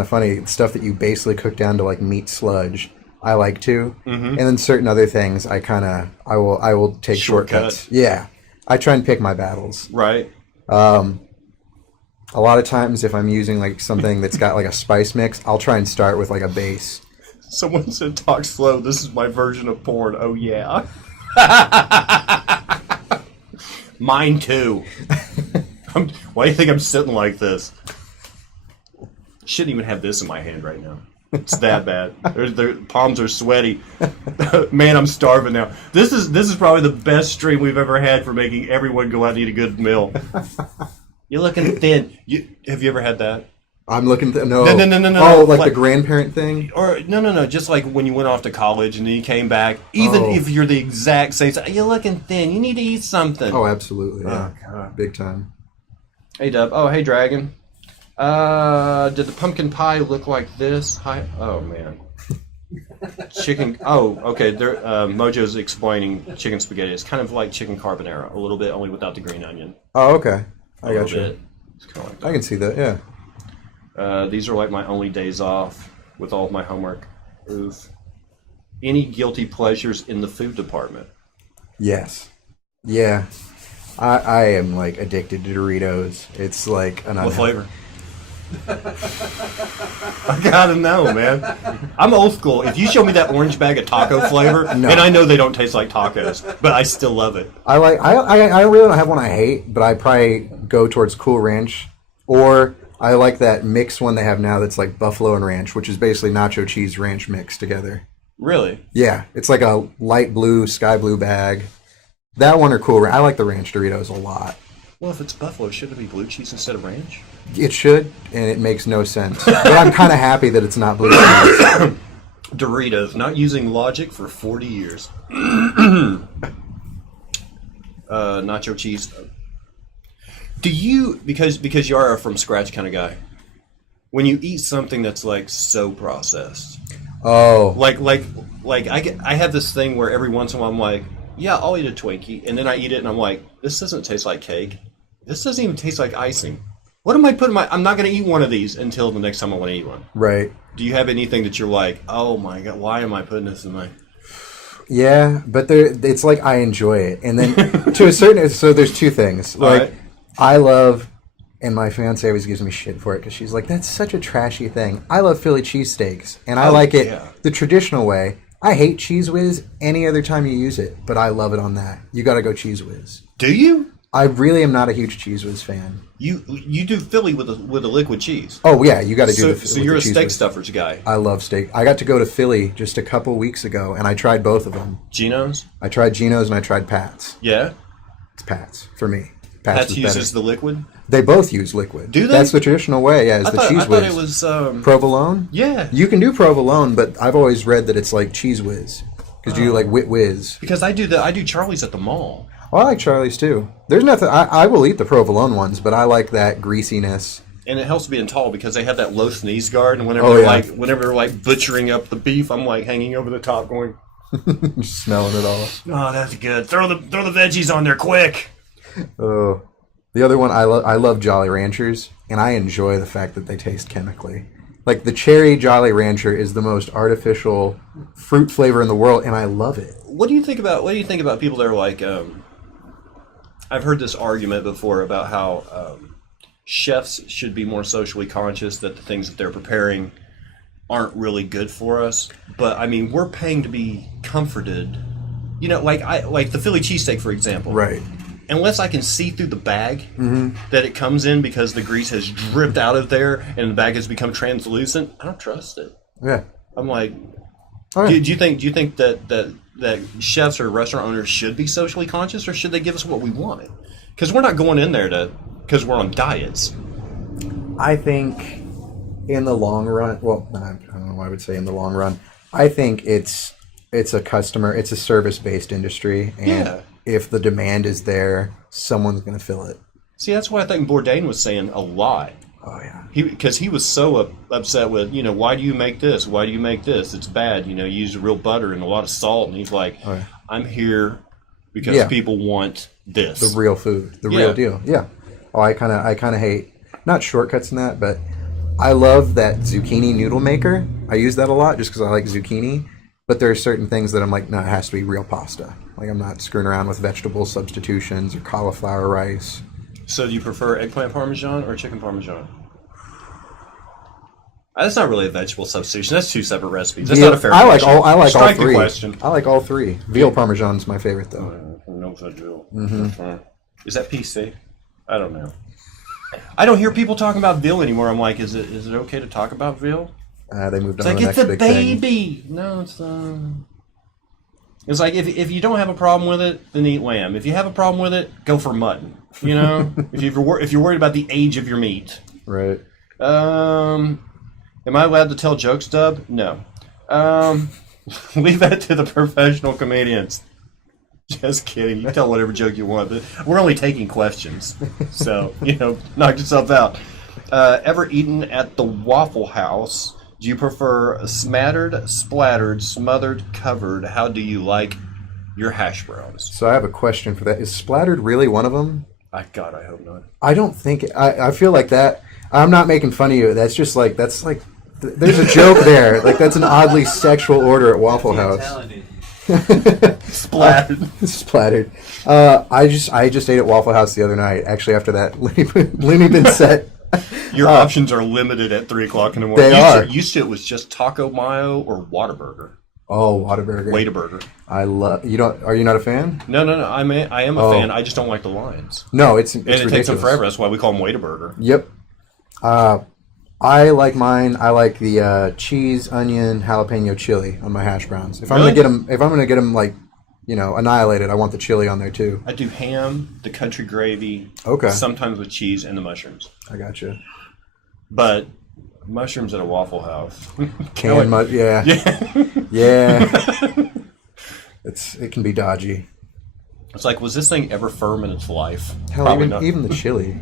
funny. It's stuff that you basically cook down to like meat sludge. I like to, and then certain other things I will take shortcuts. Yeah, I try and pick my battles. Right. A lot of times, if I'm using like something that's got like a spice mix, I'll try and start with like a base. Someone said talk slow. This is my version of porn. Oh, yeah. Mine, too. Why do you think I'm sitting like this? Shouldn't even have this in my hand right now. It's that bad. Their palms are sweaty. Man, I'm starving now. This is probably the best stream we've ever had for making everyone go out and eat a good meal. You're looking thin. Have you ever had that? I'm looking... No. No. Oh, like the grandparent thing? Or, no. Just like when you went off to college and then you came back. Even if you're the exact same size. You're looking thin. You need to eat something. Oh, absolutely. Yeah. Oh, God. Big time. Hey, Dub. Oh, hey, Dragon. Did the pumpkin pie look like this? Hi. Oh, man. Chicken. Oh, okay. Mojo's explaining chicken spaghetti. It's kind of like chicken carbonara. A little bit, only without the green onion. Oh, okay. I got you. It's kind of like that. I can see that, yeah. These are like my only days off with all of my homework. Oof. Any guilty pleasures in the food department? Yes. Yeah. I am like addicted to Doritos. It's like an What flavor? I gotta know, man. I'm old school. If you show me that orange bag of taco flavor, No. and I know they don't taste like tacos, but I still love it. I really don't have one I hate, but I probably go towards Cool Ranch, or I like that mixed one they have now that's like buffalo and ranch, which is basically nacho cheese ranch mixed together. Really? Yeah, it's like a light blue, sky blue bag. That one or Cool Ranch. I like the ranch Doritos a lot. Well, if it's buffalo, should it be blue cheese instead of ranch? It should, and it makes no sense. But I'm kind of happy that it's not blue cheese. Doritos, not using logic for 40 years. Nacho cheese. Do you, because you are a from scratch kind of guy, when you eat something that's like so processed, Oh. like I have this thing where every once in a while I'm like, yeah, I'll eat a Twinkie, and then I eat it and I'm like, this doesn't taste like cake. This doesn't even taste like icing. What am I putting I'm not going to eat one of these until the next time I want to eat one. Right. Do you have anything that you're like, oh my God, why am I putting this in my... Yeah, but it's like I enjoy it. And then to a certain... So there's two things. Like, right. I love... And my fiance always gives me shit for it because she's like, that's such a trashy thing. I love Philly cheesesteaks, and I like it the traditional way. I hate Cheese Whiz any other time you use it, but I love it on that. You got to go Cheese Whiz. Do you? I really am not a huge Cheese Whiz fan. You do Philly with a liquid cheese. Oh, yeah, you got to do So you're a steak stuffers guy. I love steak. I got to go to Philly just a couple weeks ago, and I tried both of them. Geno's? I tried Geno's and I tried Pat's. Yeah? It's Pat's for me. Pat's was uses better. the liquid? They both use liquid. Do they? That's the traditional way, yeah, is the Cheese Whiz. I thought it was... Provolone? Yeah. You can do provolone, but I've always read that it's like Cheese Whiz. Because you do like Wit Whiz. Because I do Charlie's at the mall. Oh, I like Charlie's too. There's nothing... I will eat the provolone ones, but I like that greasiness. And it helps being tall because they have that low sneeze guard, and whenever they're like butchering up the beef, I'm like hanging over the top going... Just smelling it all. Oh, that's good. Throw the veggies on there quick. Oh... The other one, I love Jolly Ranchers, and I enjoy the fact that they taste chemically. Like, the cherry Jolly Rancher is the most artificial fruit flavor in the world, and I love it. What do you think about people that are like, I've heard this argument before about how chefs should be more socially conscious that the things that they're preparing aren't really good for us. But, I mean, we're paying to be comforted. You know, like the Philly cheesesteak, for example. Right. Unless I can see through the bag that it comes in because the grease has dripped out of there and the bag has become translucent, I don't trust it. Yeah. I'm like, Oh, yeah. do you think that chefs or restaurant owners should be socially conscious, or should they give us what we want? Because we're not going in there because we're on diets. I think in the long run, well, I don't know why I would say in the long run. I think it's a service-based industry, and if the demand is there, someone's going to fill it. See, that's what I think Bourdain was saying a lot. Oh, yeah. Because he was so upset with, why do you make this? Why do you make this? It's bad. You use real butter and a lot of salt. And he's like, I'm here because people want this. The real food. The real deal. Yeah. Oh, I kind of hate, not shortcuts in that, but I love that zucchini noodle maker. I use that a lot just because I like zucchini. But there are certain things that I'm like, no, it has to be real pasta. Like, I'm not screwing around with vegetable substitutions or cauliflower rice. So do you prefer eggplant parmesan or chicken parmesan? That's not really a vegetable substitution. That's two separate recipes. That's not a fair question. I like Strike all three. the question. I like all three. Veal parmesan's my favorite, though. No veal. Is that PC? I don't know. I don't hear people talking about veal anymore. I'm like, is it okay to talk about veal? They moved It's on like, to the it's next a big baby. thing. No, it's It's like, if you don't have a problem with it, then eat lamb. If you have a problem with it, go for mutton. You know, if you're worried about the age of your meat. Right. Am I allowed to tell jokes, Dub? No. Leave that to the professional comedians. Just kidding. You tell whatever joke you want, but we're only taking questions. So, knock yourself out. Ever eaten at the Waffle House? Do you prefer smattered, splattered, smothered, covered? How do you like your hash browns? So I have a question for that. Is splattered really one of them? God, I hope not. I don't think I feel like that. I'm not making fun of you. That's like there's a joke there. Like, that's an oddly sexual order at Waffle House. Splattered. Splattered. I just ate at Waffle House the other night. Actually, after that Looney Bin set. Your options are limited at 3 o'clock in the morning. They are. Used to it was just taco mayo or Whataburger. Oh, Whataburger. Whataburger. I love. You don't? Are you not a fan? No. I am a fan. I just don't like the lines. No, it's and it ridiculous. takes them forever. That's why we call them Whataburger. Yep. I like mine. I like the cheese, onion, jalapeno, chili on my hash browns. If I'm gonna get them like, annihilated, I want the chili on there too. I do ham, the country gravy. Okay. Sometimes with cheese and the mushrooms. I gotcha. But mushrooms at a Waffle House. Yeah. Yeah. It can be dodgy. It's like, was this thing ever firm in its life? Hell, Probably not. even the chili.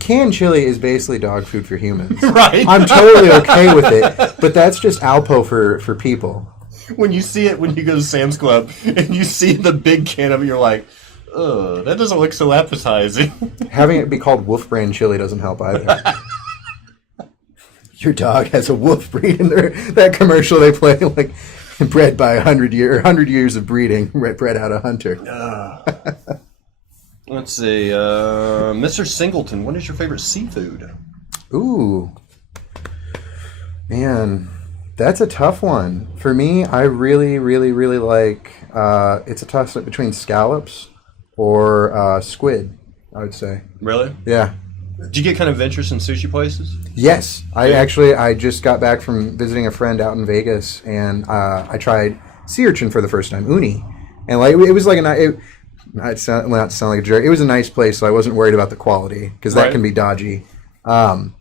Canned chili is basically dog food for humans. Right. I'm totally okay with it, but that's just Alpo for people. When you see it, when you go to Sam's Club, and you see the big can of it, you're like, ugh, that doesn't look so appetizing. Having it be called Wolf Brand chili doesn't help either. Your dog has a wolf breed in there. That commercial they play, like, bred by 100 years of breeding, bred out of hunter. Let's see, Mr. Singleton, what is your favorite seafood? Ooh, man, that's a tough one. For me, I really, really, really like, it's a toss-up between scallops or squid, I would say. Really? Yeah. Did you get kind of interest in sushi places? Yes. I just got back from visiting a friend out in Vegas, and I tried sea urchin for the first time, uni. And like it was like not sound like a jerk. It was a nice place, so I wasn't worried about the quality, because that can be dodgy. And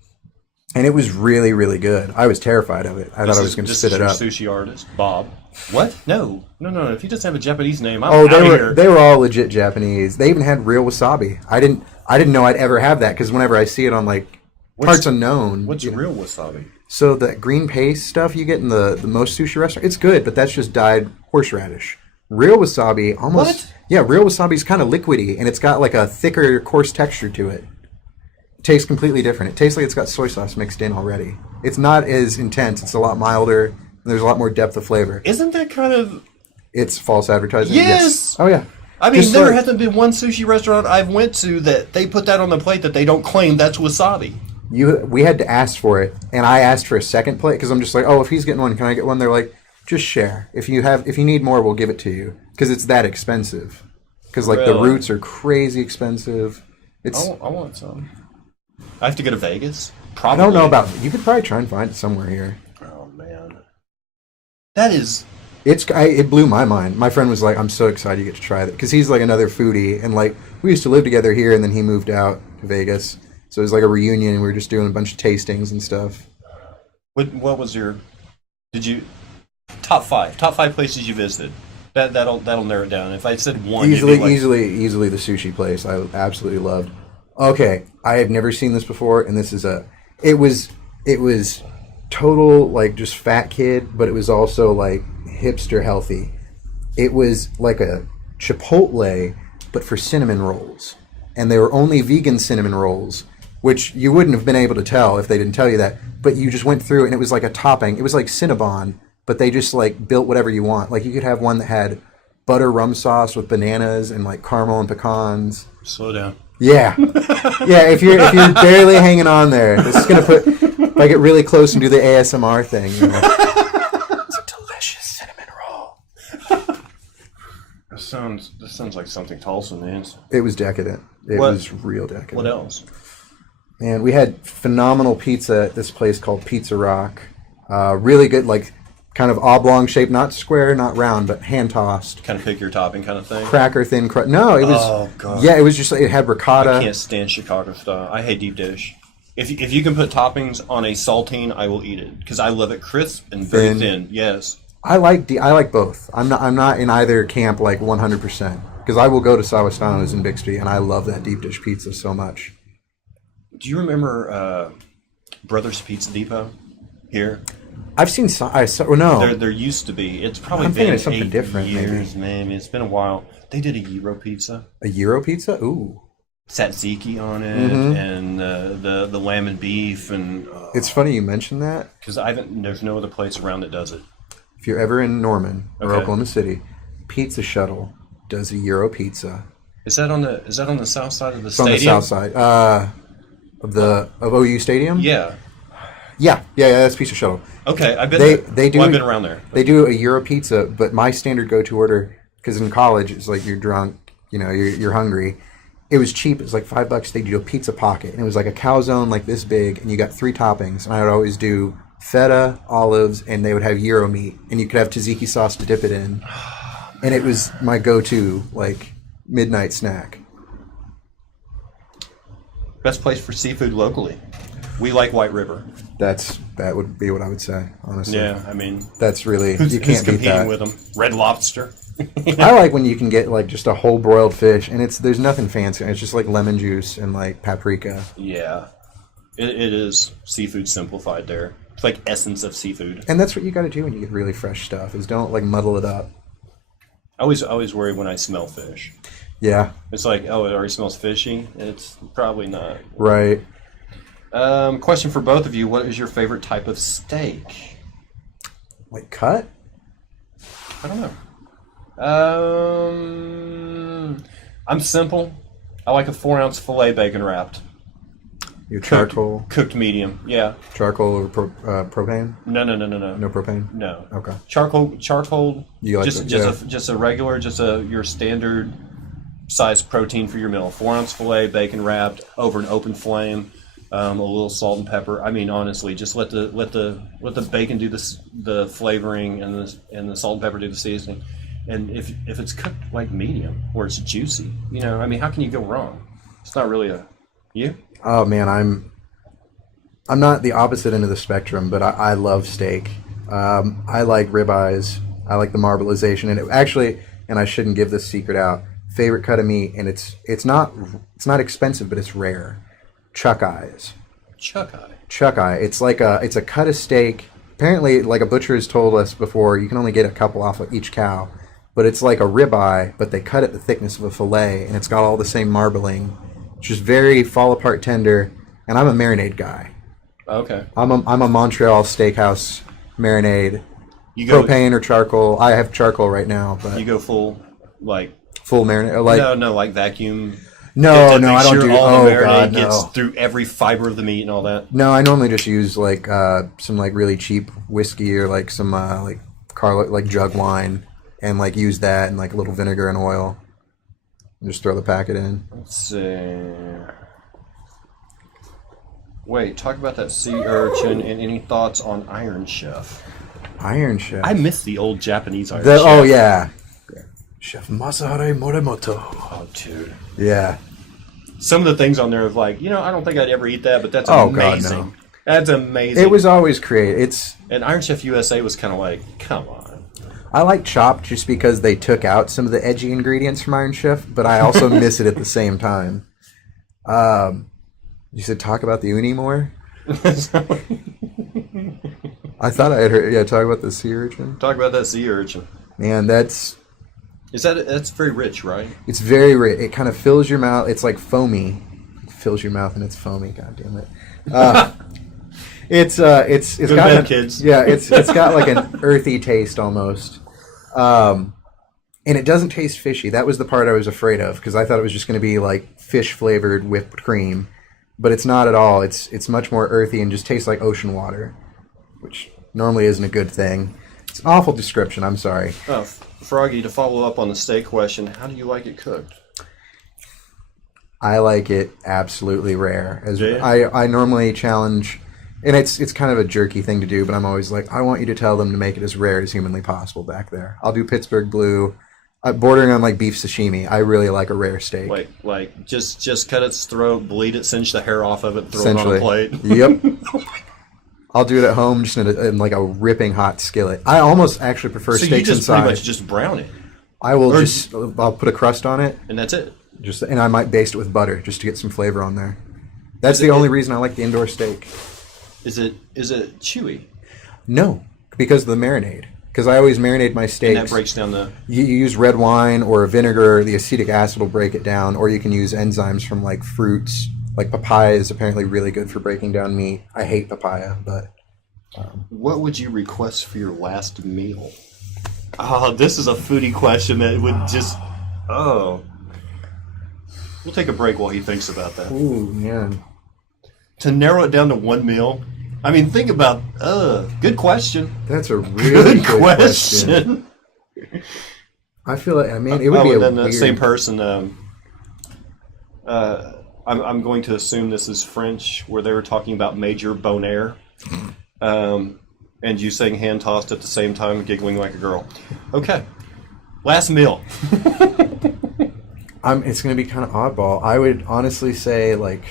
it was really, really good. I was terrified of it. I thought I was going to spit it up. This is your sushi artist, Bob. What? No. If he doesn't have a Japanese name, They were all legit Japanese. They even had real wasabi. I didn't know I'd ever have that, because whenever I see it on like Parts Unknown. What's real wasabi? So the green paste stuff you get in the most sushi restaurant, it's good, but that's just dyed horseradish. Real wasabi real wasabi's kind of liquidy, and it's got like a thicker, coarse texture to it. It tastes completely different. It tastes like it's got soy sauce mixed in already. It's not as intense. It's a lot milder, and there's a lot more depth of flavor. Isn't that kind of... It's false advertising? Yes! Oh, yeah. I mean, there hasn't been one sushi restaurant I've went to that they put that on the plate that they don't claim that's wasabi. We had to ask for it, and I asked for a second plate, because I'm just like, if he's getting one, can I get one? They're like, just share. If you need more, we'll give it to you, because it's that expensive. Because like the roots are crazy expensive. I want some. I have to go to Vegas. Probably. I don't know about. You could probably try and find it somewhere here. Oh man, that is. It blew my mind. My friend was like, "I'm so excited you get to try that," because he's like another foodie, and like we used to live together here, and then he moved out to Vegas, so it was like a reunion, and we were just doing a bunch of tastings and stuff. What was your? Did you top five places you visited? That'll narrow it down. If I said one, easily the sushi place I absolutely loved. Okay, I have never seen this before, and this is it was total like just fat kid, but it was also like hipster healthy. It was like a Chipotle, but for cinnamon rolls, and they were only vegan cinnamon rolls, which you wouldn't have been able to tell if they didn't tell you that. But you just went through, and it was like a topping. It was like Cinnabon, but they just like built whatever you want. Like you could have one that had butter rum sauce with bananas and like caramel and pecans. Slow down. Yeah, yeah. If you're barely hanging on there, this is gonna put. If I get really close and do the ASMR thing, you know. It's a delicious cinnamon roll. This sounds like something Tulsa needs. It was decadent. It was real decadent. What else? And we had phenomenal pizza at this place called Pizza Rock. Really good, like kind of oblong shape, not square, not round, but hand tossed. Kind of pick your topping kind of thing. Cracker thin crust. No, it was. Oh god. Yeah, it was just like it had ricotta. I can't stand Chicago style. I hate deep dish. If you can put toppings on a saltine, I will eat it because I love it crisp and very thin. Yes. I like both. I'm not in either camp like 100% because I will go to Savastano's in Bixby and I love that deep dish pizza so much. Do you remember Brothers Pizza Depot here? I've seen no. There used to be. It's probably I'm been thinking of something 8 different, years, maybe. It's been a while. They did a gyro pizza. A gyro pizza? Ooh. Tzatziki on it and the lamb and beef and. It's funny you mentioned that because there's no other place around that does it. If you're ever in Norman or Okay. Oklahoma City, Pizza Shuttle does a gyro pizza. Is that on the south side of the It's on stadium? the south side of OU Stadium. Yeah. Yeah. That's Pizza Shuttle. Okay, I've been. They do. I've been around there. They do a gyro pizza, but my standard go-to order, because in college it's like you're drunk, you know, you're hungry. It was cheap. It was like $5. They do a pizza pocket, and it was like a calzone like this big, and you got 3 toppings. And I would always do feta, olives, and they would have gyro meat, and you could have tzatziki sauce to dip it in. And it was my go-to like midnight snack. Best place for seafood locally. We like White River. That would be what I would say, honestly. Yeah, I mean, That's really who's you can't beat competing that. with them? Red Lobster. I like when you can get like just a whole broiled fish, and there's nothing fancy. It's just like lemon juice and like paprika. Yeah, it is seafood simplified there. It's like essence of seafood. And that's what you got to do when you get really fresh stuff. Is don't like muddle it up. I always worry when I smell fish. Yeah. It's like, oh, it already smells fishy. It's probably not. Right. Question for both of you: what is your favorite type of steak? Like cut? I don't know. I'm simple. I like a 4-ounce filet bacon wrapped. Your charcoal? Cooked medium. Yeah. Charcoal or propane? No. No propane? No. Okay. Charcoal. You like just a regular, your standard size protein for your meal. 4-ounce filet, bacon wrapped over an open flame. A little salt and pepper. I mean, honestly, just let the bacon do the flavoring and the salt and pepper do the seasoning. And if it's cooked like medium or it's juicy, you know, I mean, how can you go wrong? It's not really you. Oh man, I'm not the opposite end of the spectrum, but I love steak. I like ribeyes. I like the marbleization, and it actually, and I shouldn't give this secret out. Favorite cut of meat, and it's not expensive, but it's rare. Chuck eyes. Chuck eye. Chuck eye. It's a cut of steak. Apparently, like a butcher has told us before, you can only get a couple off of each cow. But it's like a ribeye, but they cut it the thickness of a fillet, and it's got all the same marbling. It's just very fall apart tender. And I'm a marinade guy. Okay. I'm a Montreal steakhouse marinade. You go Propane or charcoal. I have charcoal right now, but You go full full marinade. Like no, like vacuum. no, to no, make I don't sure do. all the Oh marinade god, gets no. through every fiber of the meat and all that. No, I normally just use like some like really cheap whiskey or like some like jug wine, and like use that and like a little vinegar and oil, and just throw the packet in. Let's see. Wait, talk about that sea urchin and any thoughts on Iron Chef? Iron Chef. I miss the old Japanese Iron Chef. Oh yeah, Chef Masaharu Morimoto. Oh, dude. Yeah. Some of the things on there is like, I don't think I'd ever eat that, but that's Oh, amazing. God, no. That's amazing. It was always creative. And Iron Chef USA was kind of like, come on. I like Chopped just because they took out some of the edgy ingredients from Iron Chef, but I also miss it at the same time. You said talk about the uni more? I thought I had heard, talk about the sea urchin. Talk about that sea urchin. Man, that's very rich, right? it's very rich. It kind of fills your mouth. It's like foamy. It fills your mouth and it's foamy. God damn it. It's Go to got bed, kids. Yeah, it's got like an earthy taste almost. And it doesn't taste fishy. That was the part I was afraid of because I thought it was just going to be like fish flavored whipped cream, but it's not at all. It's much more earthy and just tastes like ocean water, which normally isn't a good thing. It's an awful description. I'm sorry. Oh, Froggy, to follow up on the steak question, how do you like it cooked? I like it absolutely rare. As Yeah. I normally challenge, and it's kind of a jerky thing to do, but I'm always like, I want you to tell them to make it as rare as humanly possible back there. I'll do Pittsburgh Blue. Bordering on like beef sashimi. I really like a rare steak. Like just cut its throat, bleed it, cinch the hair off of it, throw it on a plate. Yep. I'll do it at home just in like a ripping hot skillet. I almost actually prefer So steaks you just inside. pretty much just brown it, I'll put a crust on it, and that's it. and I might baste it with butter just to get some flavor on there. That's the only reason I like the indoor steak. Is it chewy? No, because of the marinade. Because I always marinate my steaks. And that breaks down the... You use red wine or a vinegar. The acetic acid will break it down. Or you can use enzymes from like fruits. Like papaya is apparently really good for breaking down meat. I hate papaya, but... What would you request for your last meal? Oh, this is a foodie question that would just... Oh. We'll take a break while he thinks about that. Ooh, man. To narrow it down to one meal... I mean, think about... good question. That's a really good question. I feel like, I mean, it would be a then weird... the same person... I'm going to assume this is French, where they were talking about Major Bonaire. And you saying hand tossed at the same time, giggling like a girl. Okay. Last meal. It's going to be kind of oddball. I would honestly say, like...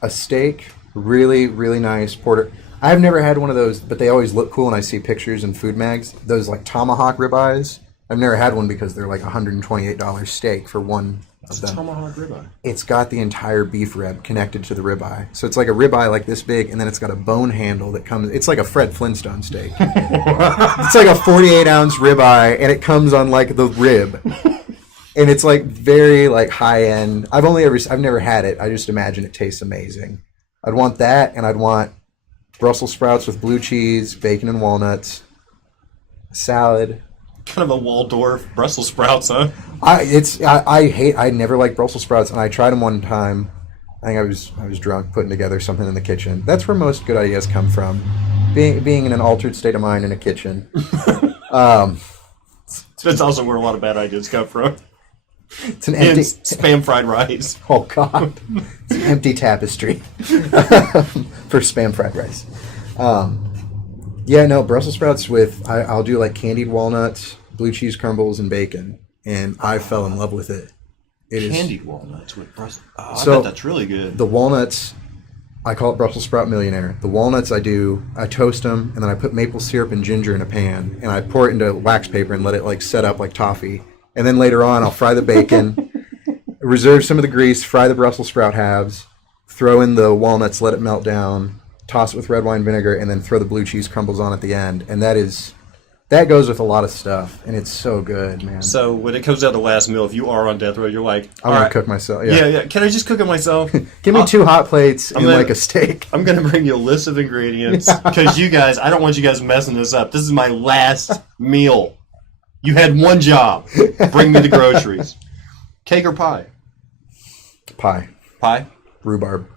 a steak, really, really nice porter. I've never had one of those, but they always look cool when I see pictures in food mags. Those like tomahawk ribeyes. I've never had one because they're like $128 steak for one of them. Tomahawk ribeye. It's got the entire beef rib connected to the ribeye. So it's like a ribeye like this big, and then it's got a bone handle that comes... It's like a Fred Flintstone steak. It's like a 48-ounce ribeye, and it comes on like the rib. And it's like very like high end. I've never had it. I just imagine it tastes amazing. I'd want that, and I'd want Brussels sprouts with blue cheese, bacon and walnuts, salad. Kind of a Waldorf Brussels sprouts, huh? I never liked Brussels sprouts, and I tried them one time. I think I was drunk putting together something in the kitchen. That's where most good ideas come from. Being in an altered state of mind in a kitchen. That's also where a lot of bad ideas come from. It's an empty spam fried rice. Oh God, it's an empty tapestry for spam fried rice. Yeah, no, Brussels sprouts with I'll do like candied walnuts, blue cheese crumbles, and bacon, and I fell in love with it. Candied walnuts with Brussels. Oh, So, I bet that's really good. The walnuts, I call it Brussels sprout millionaire. The walnuts I toast them, and then I put maple syrup and ginger in a pan, and I pour it into wax paper and let it like set up like toffee. And then later on, I'll fry the bacon, reserve some of the grease, fry the Brussels sprout halves, throw in the walnuts, let it melt down, toss it with red wine vinegar, and then throw the blue cheese crumbles on at the end. And that goes with a lot of stuff, and it's so good, man. So when it comes down to last meal, if you are on death row, you're like, I want to cook myself. Yeah. Yeah. Can I just cook it myself? Give me 2 hot plates and like a steak. I'm going to bring you a list of ingredients because you guys, I don't want you guys messing this up. This is my last meal. You had one job. Bring me the groceries. Cake or pie? Pie. Pie? Rhubarb.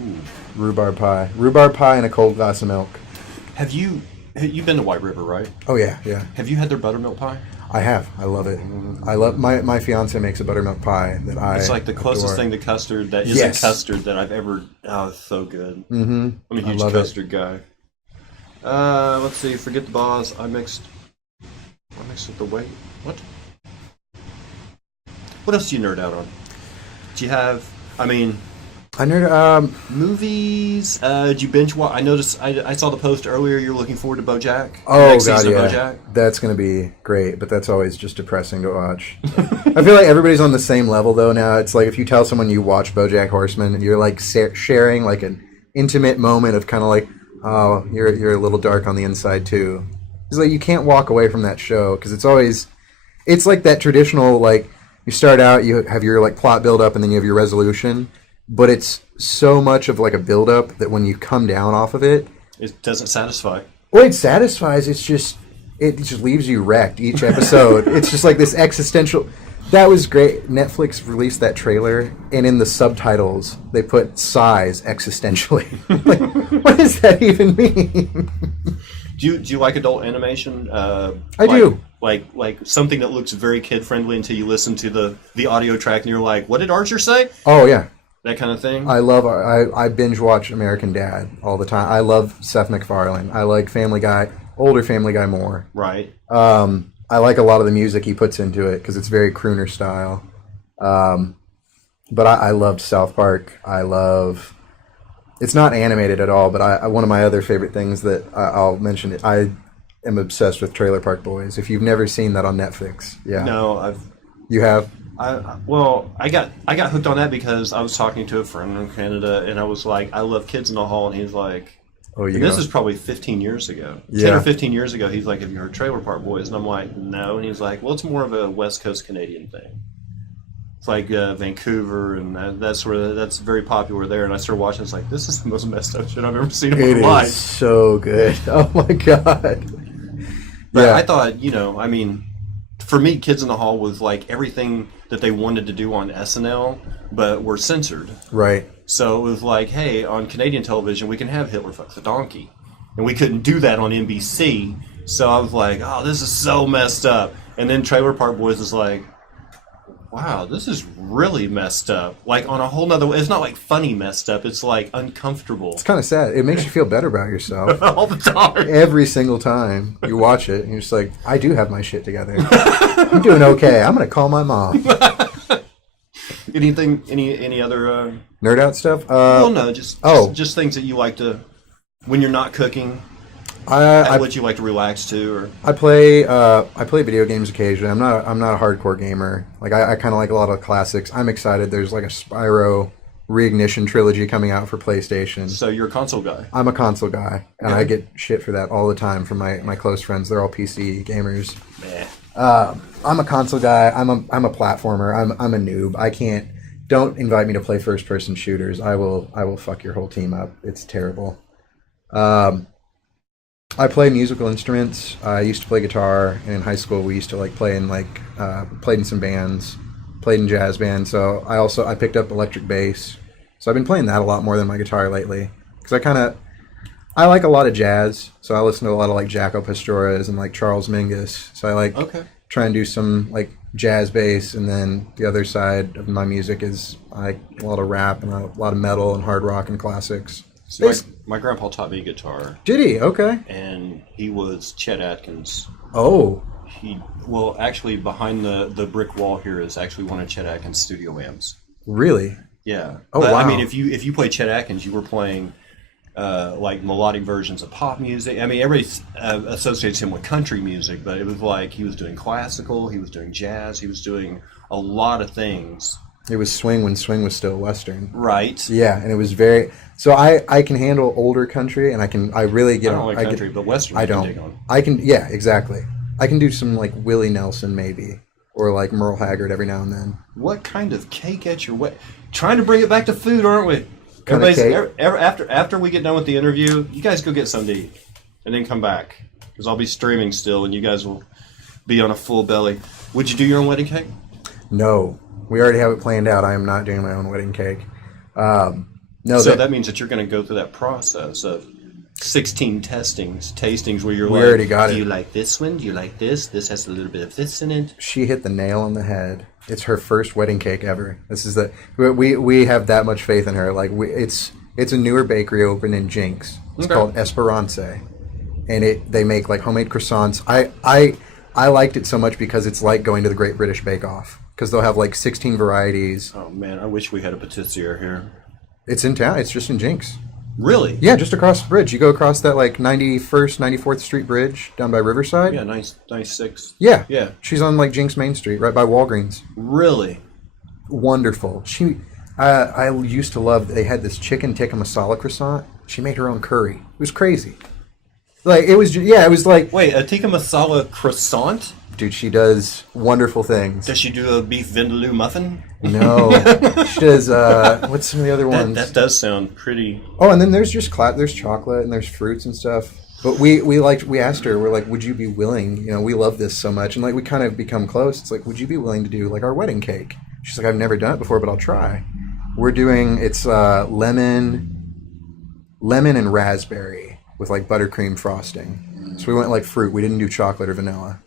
Ooh. Rhubarb pie. Rhubarb pie and a cold glass of milk. You've been to White River, right? Oh, yeah, yeah. Have you had their buttermilk pie? I have. I love it. I love my fiance makes a buttermilk pie that It's like the closest thing to custard that isn't custard that I've ever... Oh, it's so good. Mm-hmm. I'm a huge custard guy. Let's see. Forget the boss. I mixed with the weight. What? What else do you nerd out on? Do you have... I mean... I nerd... movies? Did you binge watch? I noticed... I saw the post earlier. You're looking forward to BoJack? Oh, next God, season yeah. of BoJack? That's going to be great, but that's always just depressing to watch. I feel like everybody's on the same level, though, now. It's like if you tell someone you watch BoJack Horseman, you're like sharing like an intimate moment of kind of like, oh, you're a little dark on the inside, too. It's like you can't walk away from that show because it's like that traditional, like, you start out, you have your like plot build up, and then you have your resolution. but it's so much of like a build-up that when you come down off of it, It doesn't satisfy. well, it satisfies. It just leaves you wrecked each episode. It's just like this existential. That was great. Netflix released that trailer, and in the subtitles they put "sighs existentially." Like, what does that even mean? Do you like adult animation? I do. Like something that looks very kid friendly until you listen to the audio track and you're like, what did Archer say? Oh yeah, That kind of thing. I binge watch American Dad all the time. I love Seth MacFarlane. I like Family Guy, older Family Guy more. Right. I like a lot of the music he puts into it because it's very crooner style. But I loved South Park. It's not animated at all, but one of my other favorite things that I'll mention it. I am obsessed with Trailer Park Boys. If you've never seen that on Netflix, yeah. No, You have? I got hooked on that because I was talking to a friend in Canada and I was like, I love Kids in the Hall, and he's like, Oh, and this is probably 15 years ago. 10 or 15 years ago, he's like, have you heard Trailer Park Boys? And I'm like, no. And he's like, well, it's more of a West Coast Canadian thing. It's like Vancouver, and that's very popular there. And I started watching, it's like, this is the most messed up shit I've ever seen in my life. It is so good. Oh, my God. But I thought, I mean, for me, Kids in the Hall was like everything that they wanted to do on SNL, but were censored. Right. So it was like, hey, on Canadian television, we can have Hitler fucks a donkey. And we couldn't do that on NBC. So I was like, oh, this is so messed up. And then Trailer Park Boys was like, wow, this is really messed up. Like on a whole nother way. It's not like funny messed up. It's like uncomfortable. It's kind of sad. It makes you feel better about yourself. All the time. Every single time you watch it, and you're just like, I do have my shit together. I'm doing okay. I'm going to call my mom. Any other... Nerd out stuff? well, no, just things that you like to... When you're not cooking... what you like to relax to, or I play video games occasionally. I'm not a hardcore gamer. Like I kind of like a lot of classics. I'm excited. There's like a Spyro Reignition trilogy coming out for PlayStation. So you're a console guy. I'm a console guy, and I get shit for that all the time from my close friends. They're all PC gamers. I'm a console guy. I'm a platformer. I'm a noob. I can't. Don't invite me to play first person shooters. I will fuck your whole team up. It's terrible. I play musical instruments. I used to play guitar, and in high school we used to played in some bands, played in jazz bands. So I picked up electric bass. So I've been playing that a lot more than my guitar lately because I like a lot of jazz. So I listen to a lot of like Jaco Pastoras and like Charles Mingus. So I try and do some like jazz bass, and then the other side of my music is I like a lot of rap and a lot of metal and hard rock and classics. So my grandpa taught me guitar. Did he? Okay. And he was Chet Atkins. Oh. Actually, behind the brick wall here is actually one of Chet Atkins' studio amps. Really? Yeah. Oh, but, wow. I mean, if you play Chet Atkins, you were playing like melodic versions of pop music. I mean, everybody associates him with country music, but it was like he was doing classical, he was doing jazz, he was doing a lot of things. It was swing when swing was still Western. Right. Yeah, and it was very... So I can handle older country, and I really get... I don't like country, but Western I don't. Dig on. I can... Yeah, exactly. I can do some, like, Willie Nelson, maybe. Or, like, Merle Haggard every now and then. What kind of cake at your wedding? Trying to bring it back to food, aren't we? After we get done with the interview, you guys go get something to eat. And then come back. Because I'll be streaming still, and you guys will be on a full belly. Would you do your own wedding cake? No. We already have it planned out. I am not doing my own wedding cake. No. So that means that you're going to go through that process of 16 tastings where you're we like, already got do it. you like this one? Do you like this? This has a little bit of this in it. She hit the nail on the head. It's her first wedding cake ever. This is we have that much faith in her. Like it's a newer bakery opened in Jinx. It's called Esperance, and they make like homemade croissants. I liked it so much because it's like going to the Great British Bake Off. Because they'll have like 16 varieties. Oh man, I wish we had a patissier here. It's in town. It's just in Jinx. Really? Yeah, just across the bridge. You go across that like 91st, 94th Street Bridge down by Riverside. Yeah, nice 6. Yeah. Yeah. She's on like Jinx Main Street, right by Walgreens. Really? Wonderful. I used to love, they had this chicken tikka masala croissant. She made her own curry. It was crazy. Like, it was like... Wait, a tikka masala croissant? Dude, she does wonderful things. Does she do a beef vindaloo muffin? No. She does, what's some of the other ones? That does sound pretty... Oh, and then there's just there's chocolate and there's fruits and stuff. But we asked her, we're like, would you be willing, we love this so much. And like, we kind of become close. It's like, would you be willing to do like our wedding cake? She's like, I've never done it before, but I'll try. We're doing, it's lemon and raspberry with like buttercream frosting. So we went like fruit. We didn't do chocolate or vanilla.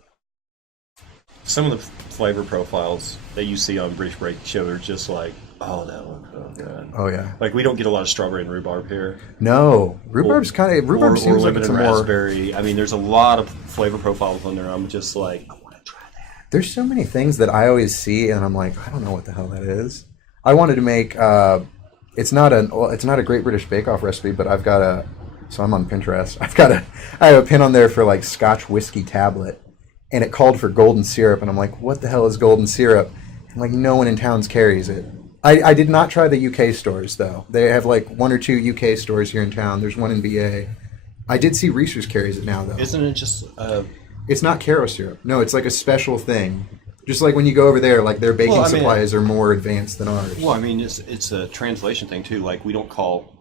Some of the flavor profiles that you see on British Break Show are just like, oh, that looks so good. Oh, yeah. Like, we don't get a lot of strawberry and rhubarb here. No. Rhubarb seems like it's a more... raspberry. I mean, there's a lot of flavor profiles on there. I'm just like, I want to try that. There's so many things that I always see, and I'm like, I don't know what the hell that is. I wanted to make... It's not a Great British Bake Off recipe, but I've got so I'm on Pinterest. I have a pin on there for like Scotch whiskey tablet. And it called for golden syrup, and I'm like, what the hell is golden syrup? And like, no one in towns carries it. I did not try the UK stores, though. They have like 1 or 2 UK stores here in town. There's one in BA. I did see Reese's carries it now, though. Isn't it just... It's not Caro syrup. No, it's like a special thing. Just like when you go over there, like their baking supplies are more advanced than ours. Well, I mean, it's a translation thing, too. Like, we don't call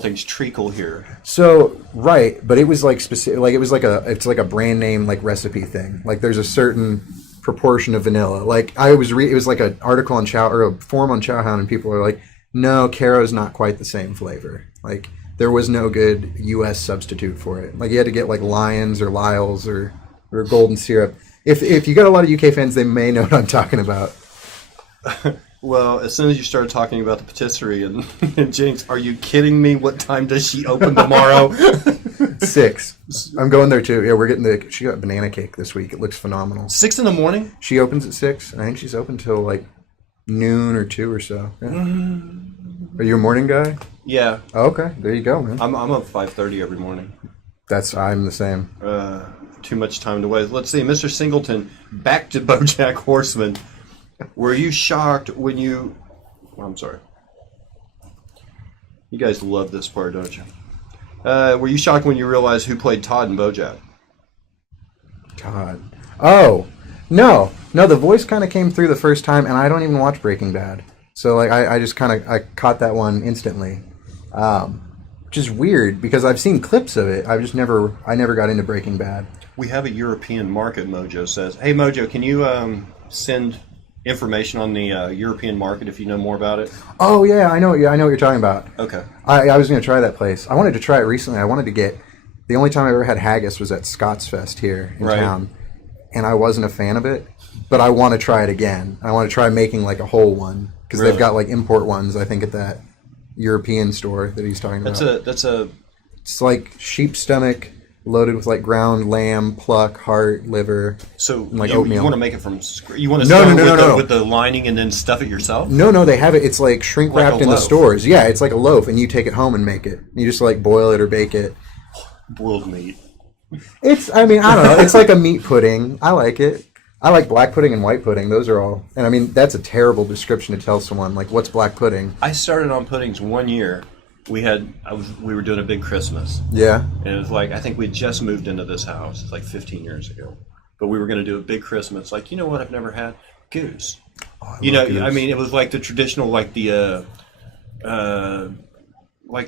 things treacle here. So right, but it was like specific. Like it's like a brand name like recipe thing. Like there's a certain proportion of vanilla. Like it was like an article on Chow or a forum on Chowhound, and people are like, no, Caro's not quite the same flavor. Like there was no good U.S. substitute for it. Like you had to get like Lions or Lyle's or golden syrup. If you got a lot of UK fans, they may know what I'm talking about. Well, as soon as you started talking about the patisserie and Jinx, are you kidding me? What time does she open tomorrow? 6. I'm going there too. Yeah, we're getting she got banana cake this week. It looks phenomenal. 6 in the morning? She opens at 6, and I think she's open till like noon or 2 or so. Yeah. Are you a morning guy? Yeah. Oh, okay, there you go, man. I'm up 5:30 every morning. I'm the same. Too much time to waste. Let's see, Mr. Singleton, back to BoJack Horseman. Were you shocked when you... I'm sorry. You guys love this part, don't you? Were you shocked when you realized who played Todd in BoJack? Todd. Oh, no. No, the voice kind of came through the first time, and I don't even watch Breaking Bad. So like, I just kind of caught that one instantly. Which is weird, because I've seen clips of it. I never got into Breaking Bad. We have a European market, Mojo says. Hey, Mojo, can you send... information on the European market if you know more about it? Oh yeah, I know what you're talking about. Okay. I was going to try that place. I wanted to try it recently. I wanted to get... The only time I ever had haggis was at Scott's Fest here in town. And I wasn't a fan of it. But I want to try it again. I want to try making like a whole one. Because they've got like import ones, I think, at that European store that he's talking about. It's like sheep stomach... loaded with like ground lamb, pluck, heart, liver, and like oatmeal. You want to make it from scratch? You want to start with the lining and then stuff it yourself? No, they have it. It's like shrink wrapped in the stores. Yeah, it's like a loaf, and you take it home and make it. You just like boil it or bake it. Boiled meat. I don't know. It's like a meat pudding. I like it. I like black pudding and white pudding. Those are all. And I mean, that's a terrible description to tell someone. Like, what's black pudding? I started on puddings 1 year. We were doing a big Christmas. Yeah. And it was like, I think we just moved into this house. It's like 15 years ago. But we were going to do a big Christmas. Like, you know what I've never had? Goose. Oh, goose. I mean, it was like the traditional, like the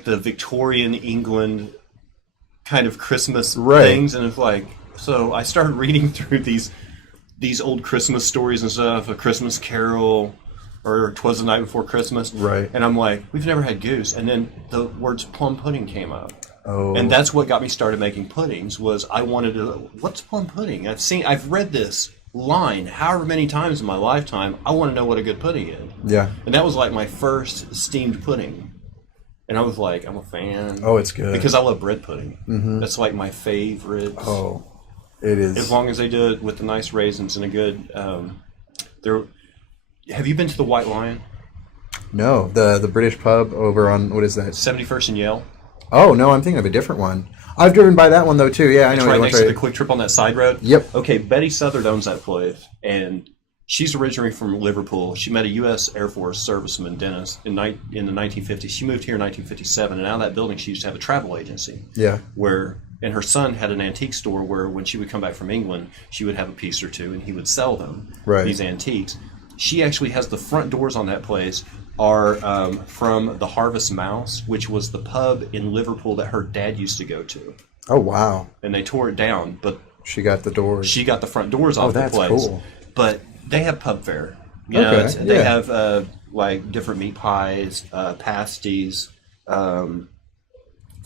Victorian England kind of Christmas things. And it's like, so I started reading through these old Christmas stories and stuff, A Christmas Carol, or 'Twas the Night Before Christmas. Right. And I'm like, we've never had goose. And then the words plum pudding came up. Oh. And that's what got me started making puddings, was I wanted to, what's plum pudding? I've read this line however many times in my lifetime. I want to know what a good pudding is. Yeah. And that was like my first steamed pudding. And I was like, I'm a fan. Oh, it's good. Because I love bread pudding. Mm-hmm. That's like my favorite. Oh, it is. As long as they do it with the nice raisins and a good, have you been to the White Lion? No, the British pub over on, what is that? 71st and Yale. Oh, no, I'm thinking of a different one. I've driven by that one, though, too. Yeah, I know. It's right next to the Quick Trip on that side road? Yep. Okay, Betty Southard owns that place, and she's originally from Liverpool. She met a U.S. Air Force serviceman, Dennis, in the 1950s. She moved here in 1957, and out of that building, she used to have a travel agency. Yeah. Where And her son had an antique store where when she would come back from England, she would have a piece or two and he would sell them, these antiques. She actually has the front doors on that place are from the Harvest Mouse, which was the pub in Liverpool that her dad used to go to. Oh, wow. And they tore it down, but she got the doors. She got the front doors off the place. Cool. But they have pub fare. You know, they have like different meat pies, pasties,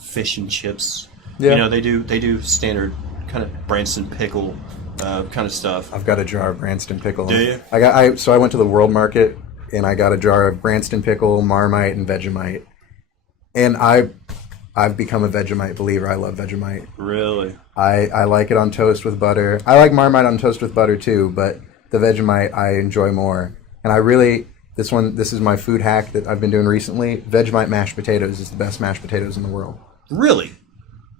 fish and chips. Yeah. You know, they do standard kind of Branston pickle kind of stuff. I've got a jar of Branston pickle. Do you? So I went to the World Market and I got a jar of Branston pickle, Marmite, and Vegemite. And I've become a Vegemite believer. I love Vegemite. Really? I like it on toast with butter. I like Marmite on toast with butter too, but the Vegemite I enjoy more. And I really, this is my food hack that I've been doing recently. Vegemite mashed potatoes is the best mashed potatoes in the world. Really?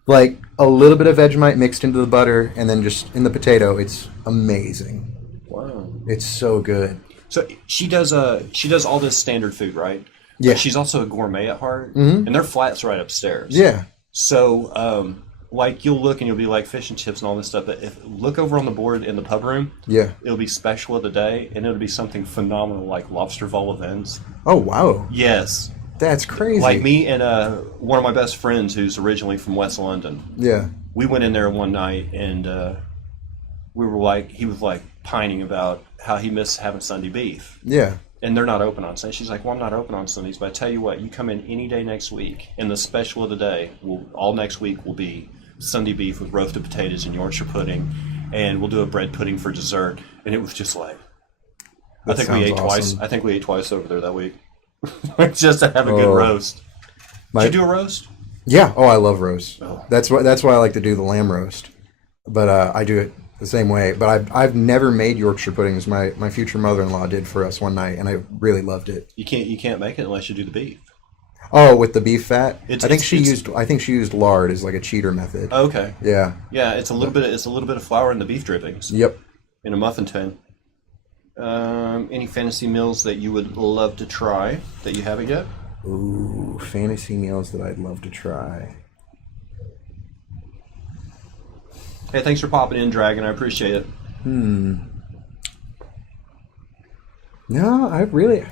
Like a little bit of Vegemite mixed into the butter and then just in the potato. It's amazing. Wow. It's so good. So she does all this standard food, right? Yeah. But she's also a gourmet at heart, and their flat's right upstairs. Yeah. So, like you'll look and you'll be like fish and chips and all this stuff, but look over on the board in the pub room. Yeah. It'll be special of the day, and it'll be something phenomenal like lobster vol au vents. Oh wow. Yes. That's crazy. Like me and one of my best friends who's originally from West London. Yeah. We went in there one night and he was like pining about how he missed having Sunday beef. Yeah. And they're not open on Sundays. She's like, well, I'm not open on Sundays, but I tell you what, you come in any day next week, and the special of the day, all next week will be Sunday beef with roasted potatoes and Yorkshire pudding, and we'll do a bread pudding for dessert. And it was just like, I think we ate twice. I think we ate twice over there that week. Just to have a good roast. Did you do a roast? Yeah. Oh, I love roast. Oh. That's why I like to do the lamb roast. But I do it the same way. But I've never made Yorkshire puddings. My future mother-in-law did for us one night, and I really loved it. You can't make it unless you do the beef. Oh, with the beef fat? I think she used lard as like a cheater method. Okay. Yeah. Yeah, it's a little bit of flour in the beef drippings. Yep. In a muffin tin. Any fantasy meals that you would love to try that you haven't yet? Ooh, fantasy meals that I'd love to try. Hey, thanks for popping in, Dragon. I appreciate it. No, I really...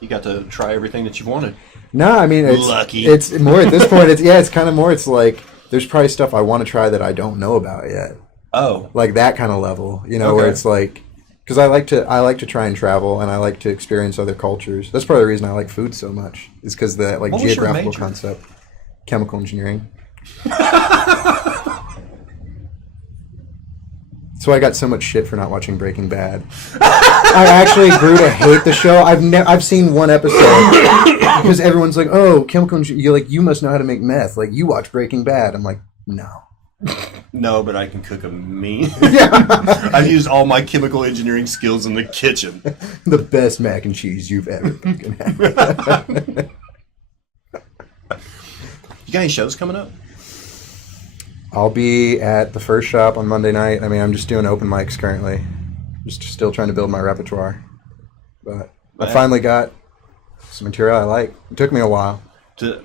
You got to try everything that you've wanted. No, I mean, Lucky. It's more at this point. It's kind of more. It's like there's probably stuff I want to try that I don't know about yet. Oh, like that kind of level, where it's like, because I like to try and travel and I like to experience other cultures. That's part of the reason I like food so much. Is because the like geographical concept, chemical engineering. So I got so much shit for not watching Breaking Bad. I actually grew to hate the show. I've seen one episode because everyone's like, "Oh, chemical engineering." You're like, "You must know how to make meth." Like, you watch Breaking Bad. I'm like, no. No, but I can cook a mean. Yeah. I've used all my chemical engineering skills in the kitchen. The best mac and cheese you've ever fucking had. You got any shows coming up? I'll be at the First Shop on Monday night. I mean, I'm just doing open mics currently. Just still trying to build my repertoire. But I finally got some material I like. It took me a while.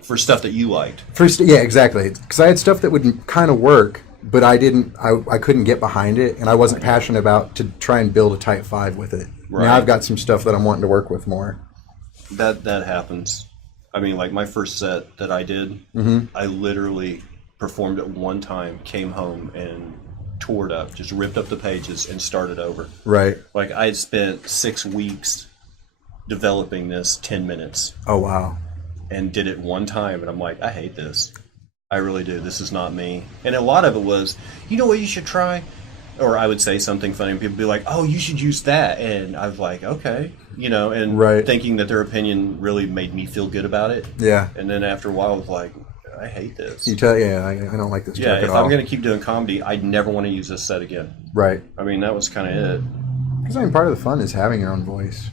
For stuff that you liked. Yeah, exactly. Because I had stuff that would kind of work, but I couldn't get behind it, and I wasn't passionate about to try and build a type 5 with it. Right. Now I've got some stuff that I'm wanting to work with more. That happens. I mean, like my first set that I did, I literally performed it one time, came home and tore it up, just ripped up the pages and started over. Right. Like I had spent 6 weeks developing this 10 minutes. Oh, wow. And did it one time, and I'm like, I hate this. I really do. This is not me. And a lot of it was, you know what you should try? Or I would say something funny, and people would be like, oh, you should use that. And I was like, okay. And thinking that their opinion really made me feel good about it. Yeah. And then after a while, I was like, I hate this. I don't like this joke at all. If I'm going to keep doing comedy, I'd never want to use this set again. Right. I mean, that was kind of it. Because part of the fun is having your own voice.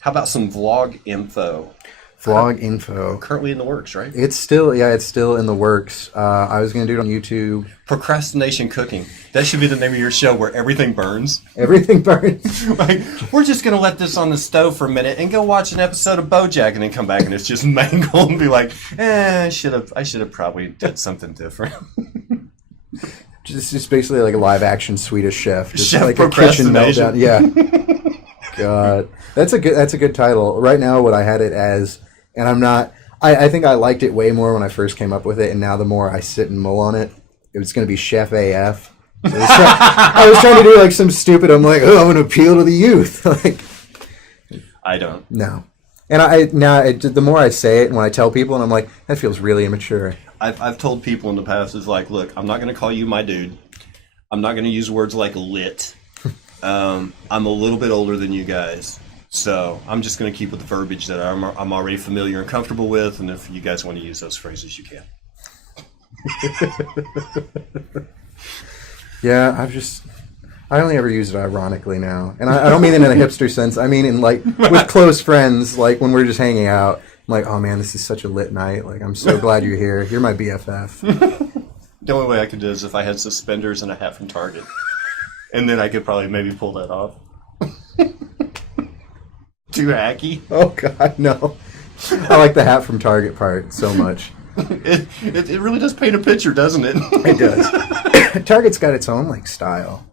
How about some vlog info? Vlog info. Currently in the works, right? It's still in the works. I was going to do it on YouTube. Procrastination cooking. That should be the name of your show, where everything burns. Everything burns. Like, we're just going to let this on the stove for a minute and go watch an episode of BoJack, and then come back and it's just mangled and be like, I should have probably did something different. Just basically like a live action Swedish Chef, just Chef like a kitchen procrastination. meltdown. Yeah. God, that's a good title. Right now, what I had it as, and I'm not. I think I liked it way more when I first came up with it, and now the more I sit and mull on it, it was going to be Chef AF. So I was trying to do like some stupid. I'm like, oh, I'm going to appeal to the youth. Like, I don't. no. And the more I say it, and when I tell people, and I'm like, that feels really immature. I've told people in the past, is like, look, I'm not going to call you my dude. I'm not going to use words like lit. I'm a little bit older than you guys, so I'm just going to keep with the verbiage that I'm already familiar and comfortable with, and if you guys want to use those phrases, you can. Yeah, I only ever use it ironically now. And I don't mean it in a hipster sense. I mean in like with close friends, like when we're just hanging out. I'm like, oh man, this is such a lit night. Like, I'm so glad you're here. You're my BFF. The only way I could do is if I had suspenders and a hat from Target. And then I could probably maybe pull that off. Too hacky? Oh god, no. I like the hat from Target part so much. It really does paint a picture, doesn't it? It does. Target's got its own like style.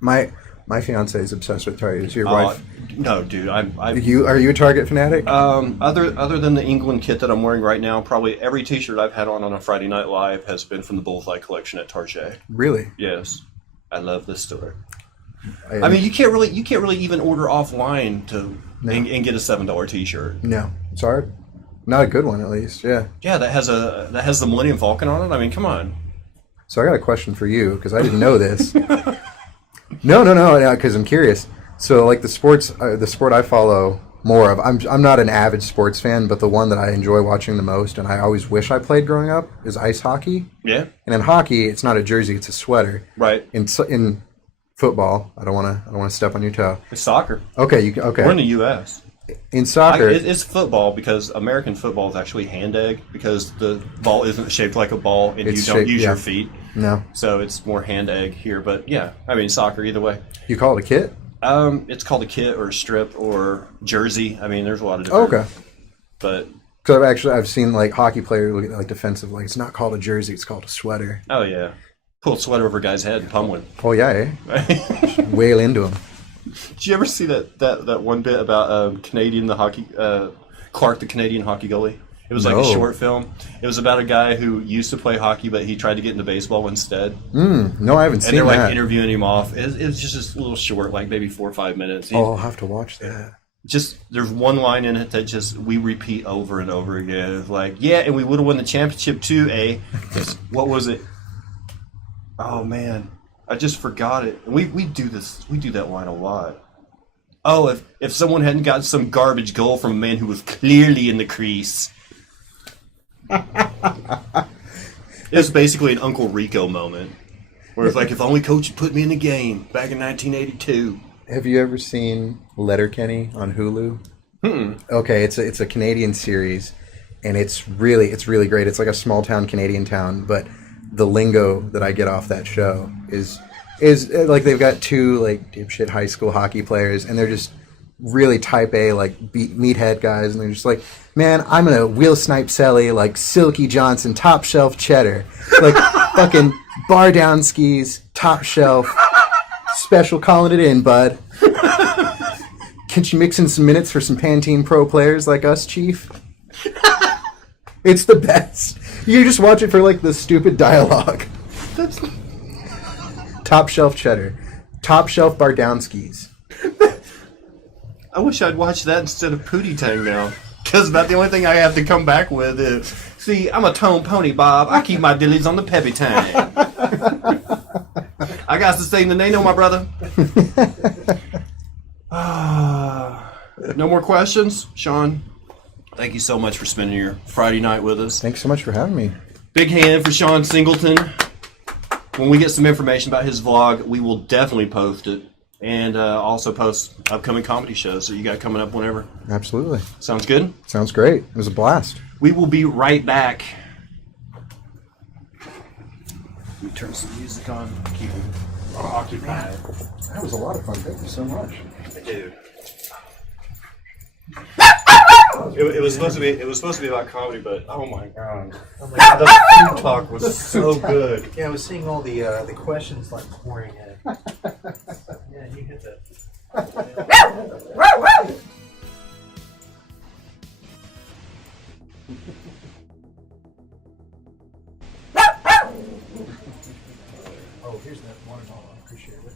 My fiance is obsessed with Target. Is your wife? No, dude. Are you a Target fanatic? Other than the England kit that I'm wearing right now, probably every T-shirt I've had on a Friday Night Live has been from the Bullseye collection at Target. Really? Yes, I love this store. I mean, you can't really even order offline and get a $7 T-shirt. No, it's hard. Not a good one, at least. Yeah. Yeah, that has the Millennium Falcon on it. I mean, come on. So I got a question for you because I didn't know this. No, because I'm curious. So, like the sport I follow more of, I'm not an avid sports fan, but the one that I enjoy watching the most, and I always wish I played growing up, is ice hockey. Yeah. And in hockey, it's not a jersey; it's a sweater. Right. In football, I don't want to step on your toe. It's soccer. Okay. We're in the U.S. In soccer, it's football because American football is actually hand egg because the ball isn't shaped like a ball and you don't use your feet. No. So it's more hand egg here, but yeah, I mean soccer either way. You call it a kit? It's called a kit or a strip or jersey. I mean, there's a lot of different. Okay. But because I've seen like hockey players look at like defensive, like it's not called a jersey, it's called a sweater. oh yeah, pull a sweater over a guy's head and pummel him. Oh yeah, eh? Wail into him. Did you ever see that one bit about Canadian the hockey Clark the Canadian hockey goalie? It was like a short film. It was about a guy who used to play hockey, but he tried to get into baseball instead. No, I haven't seen that. And they're like interviewing him off. It's just this little short, like maybe 4 or 5 minutes. I'll have to watch that. Just there's one line in it that just we repeat over and over again. It's like, yeah, and we would have won the championship too, eh? What was it? Oh man, I just forgot it. We do this. We do that line a lot. Oh, if someone hadn't gotten some garbage goal from a man who was clearly in the crease. It's basically an Uncle Rico moment, where it's like, if only Coach had put me in the game back in 1982. Have you ever seen Letterkenny on Hulu? Okay, it's a Canadian series, and it's really great. It's like a small town Canadian town, but the lingo that I get off that show is like they've got two like dipshit high school hockey players, and they're just really type A like meathead guys, and they're just like, man, I'm gonna wheel snipe Selly like Silky Johnson, top shelf cheddar, like fucking bar down skis, top shelf, special calling it in, bud. Can you mix in some minutes for some Pantene Pro players like us, Chief? It's the best. You just watch it for like the stupid dialogue. Top shelf cheddar, top shelf bar down skis. I wish I'd watched that instead of Pootie Tang now. Because about the only thing I have to come back with is, see, I'm a tone pony, Bob. I keep my dillies on the peppy tang. I got to say the name, my brother. No more questions? Shawn, thank you so much for spending your Friday night with us. Thanks so much for having me. Big hand for Shawn Singleton. When we get some information about his vlog, we will definitely post it. And also post upcoming comedy shows that you got coming up whenever. Absolutely. Sounds good? Sounds great. It was a blast. We will be right back. Let me turn some music on. Keep them occupied. That was a lot of fun. Thank you so much. Dude. That was It was supposed to be. It was supposed to be about comedy, but oh my god, Oh my God. the food talk was so good. Yeah, I was seeing all the questions like pouring in. Yeah, you hit that. Oh, here's that watermelon. I appreciate it.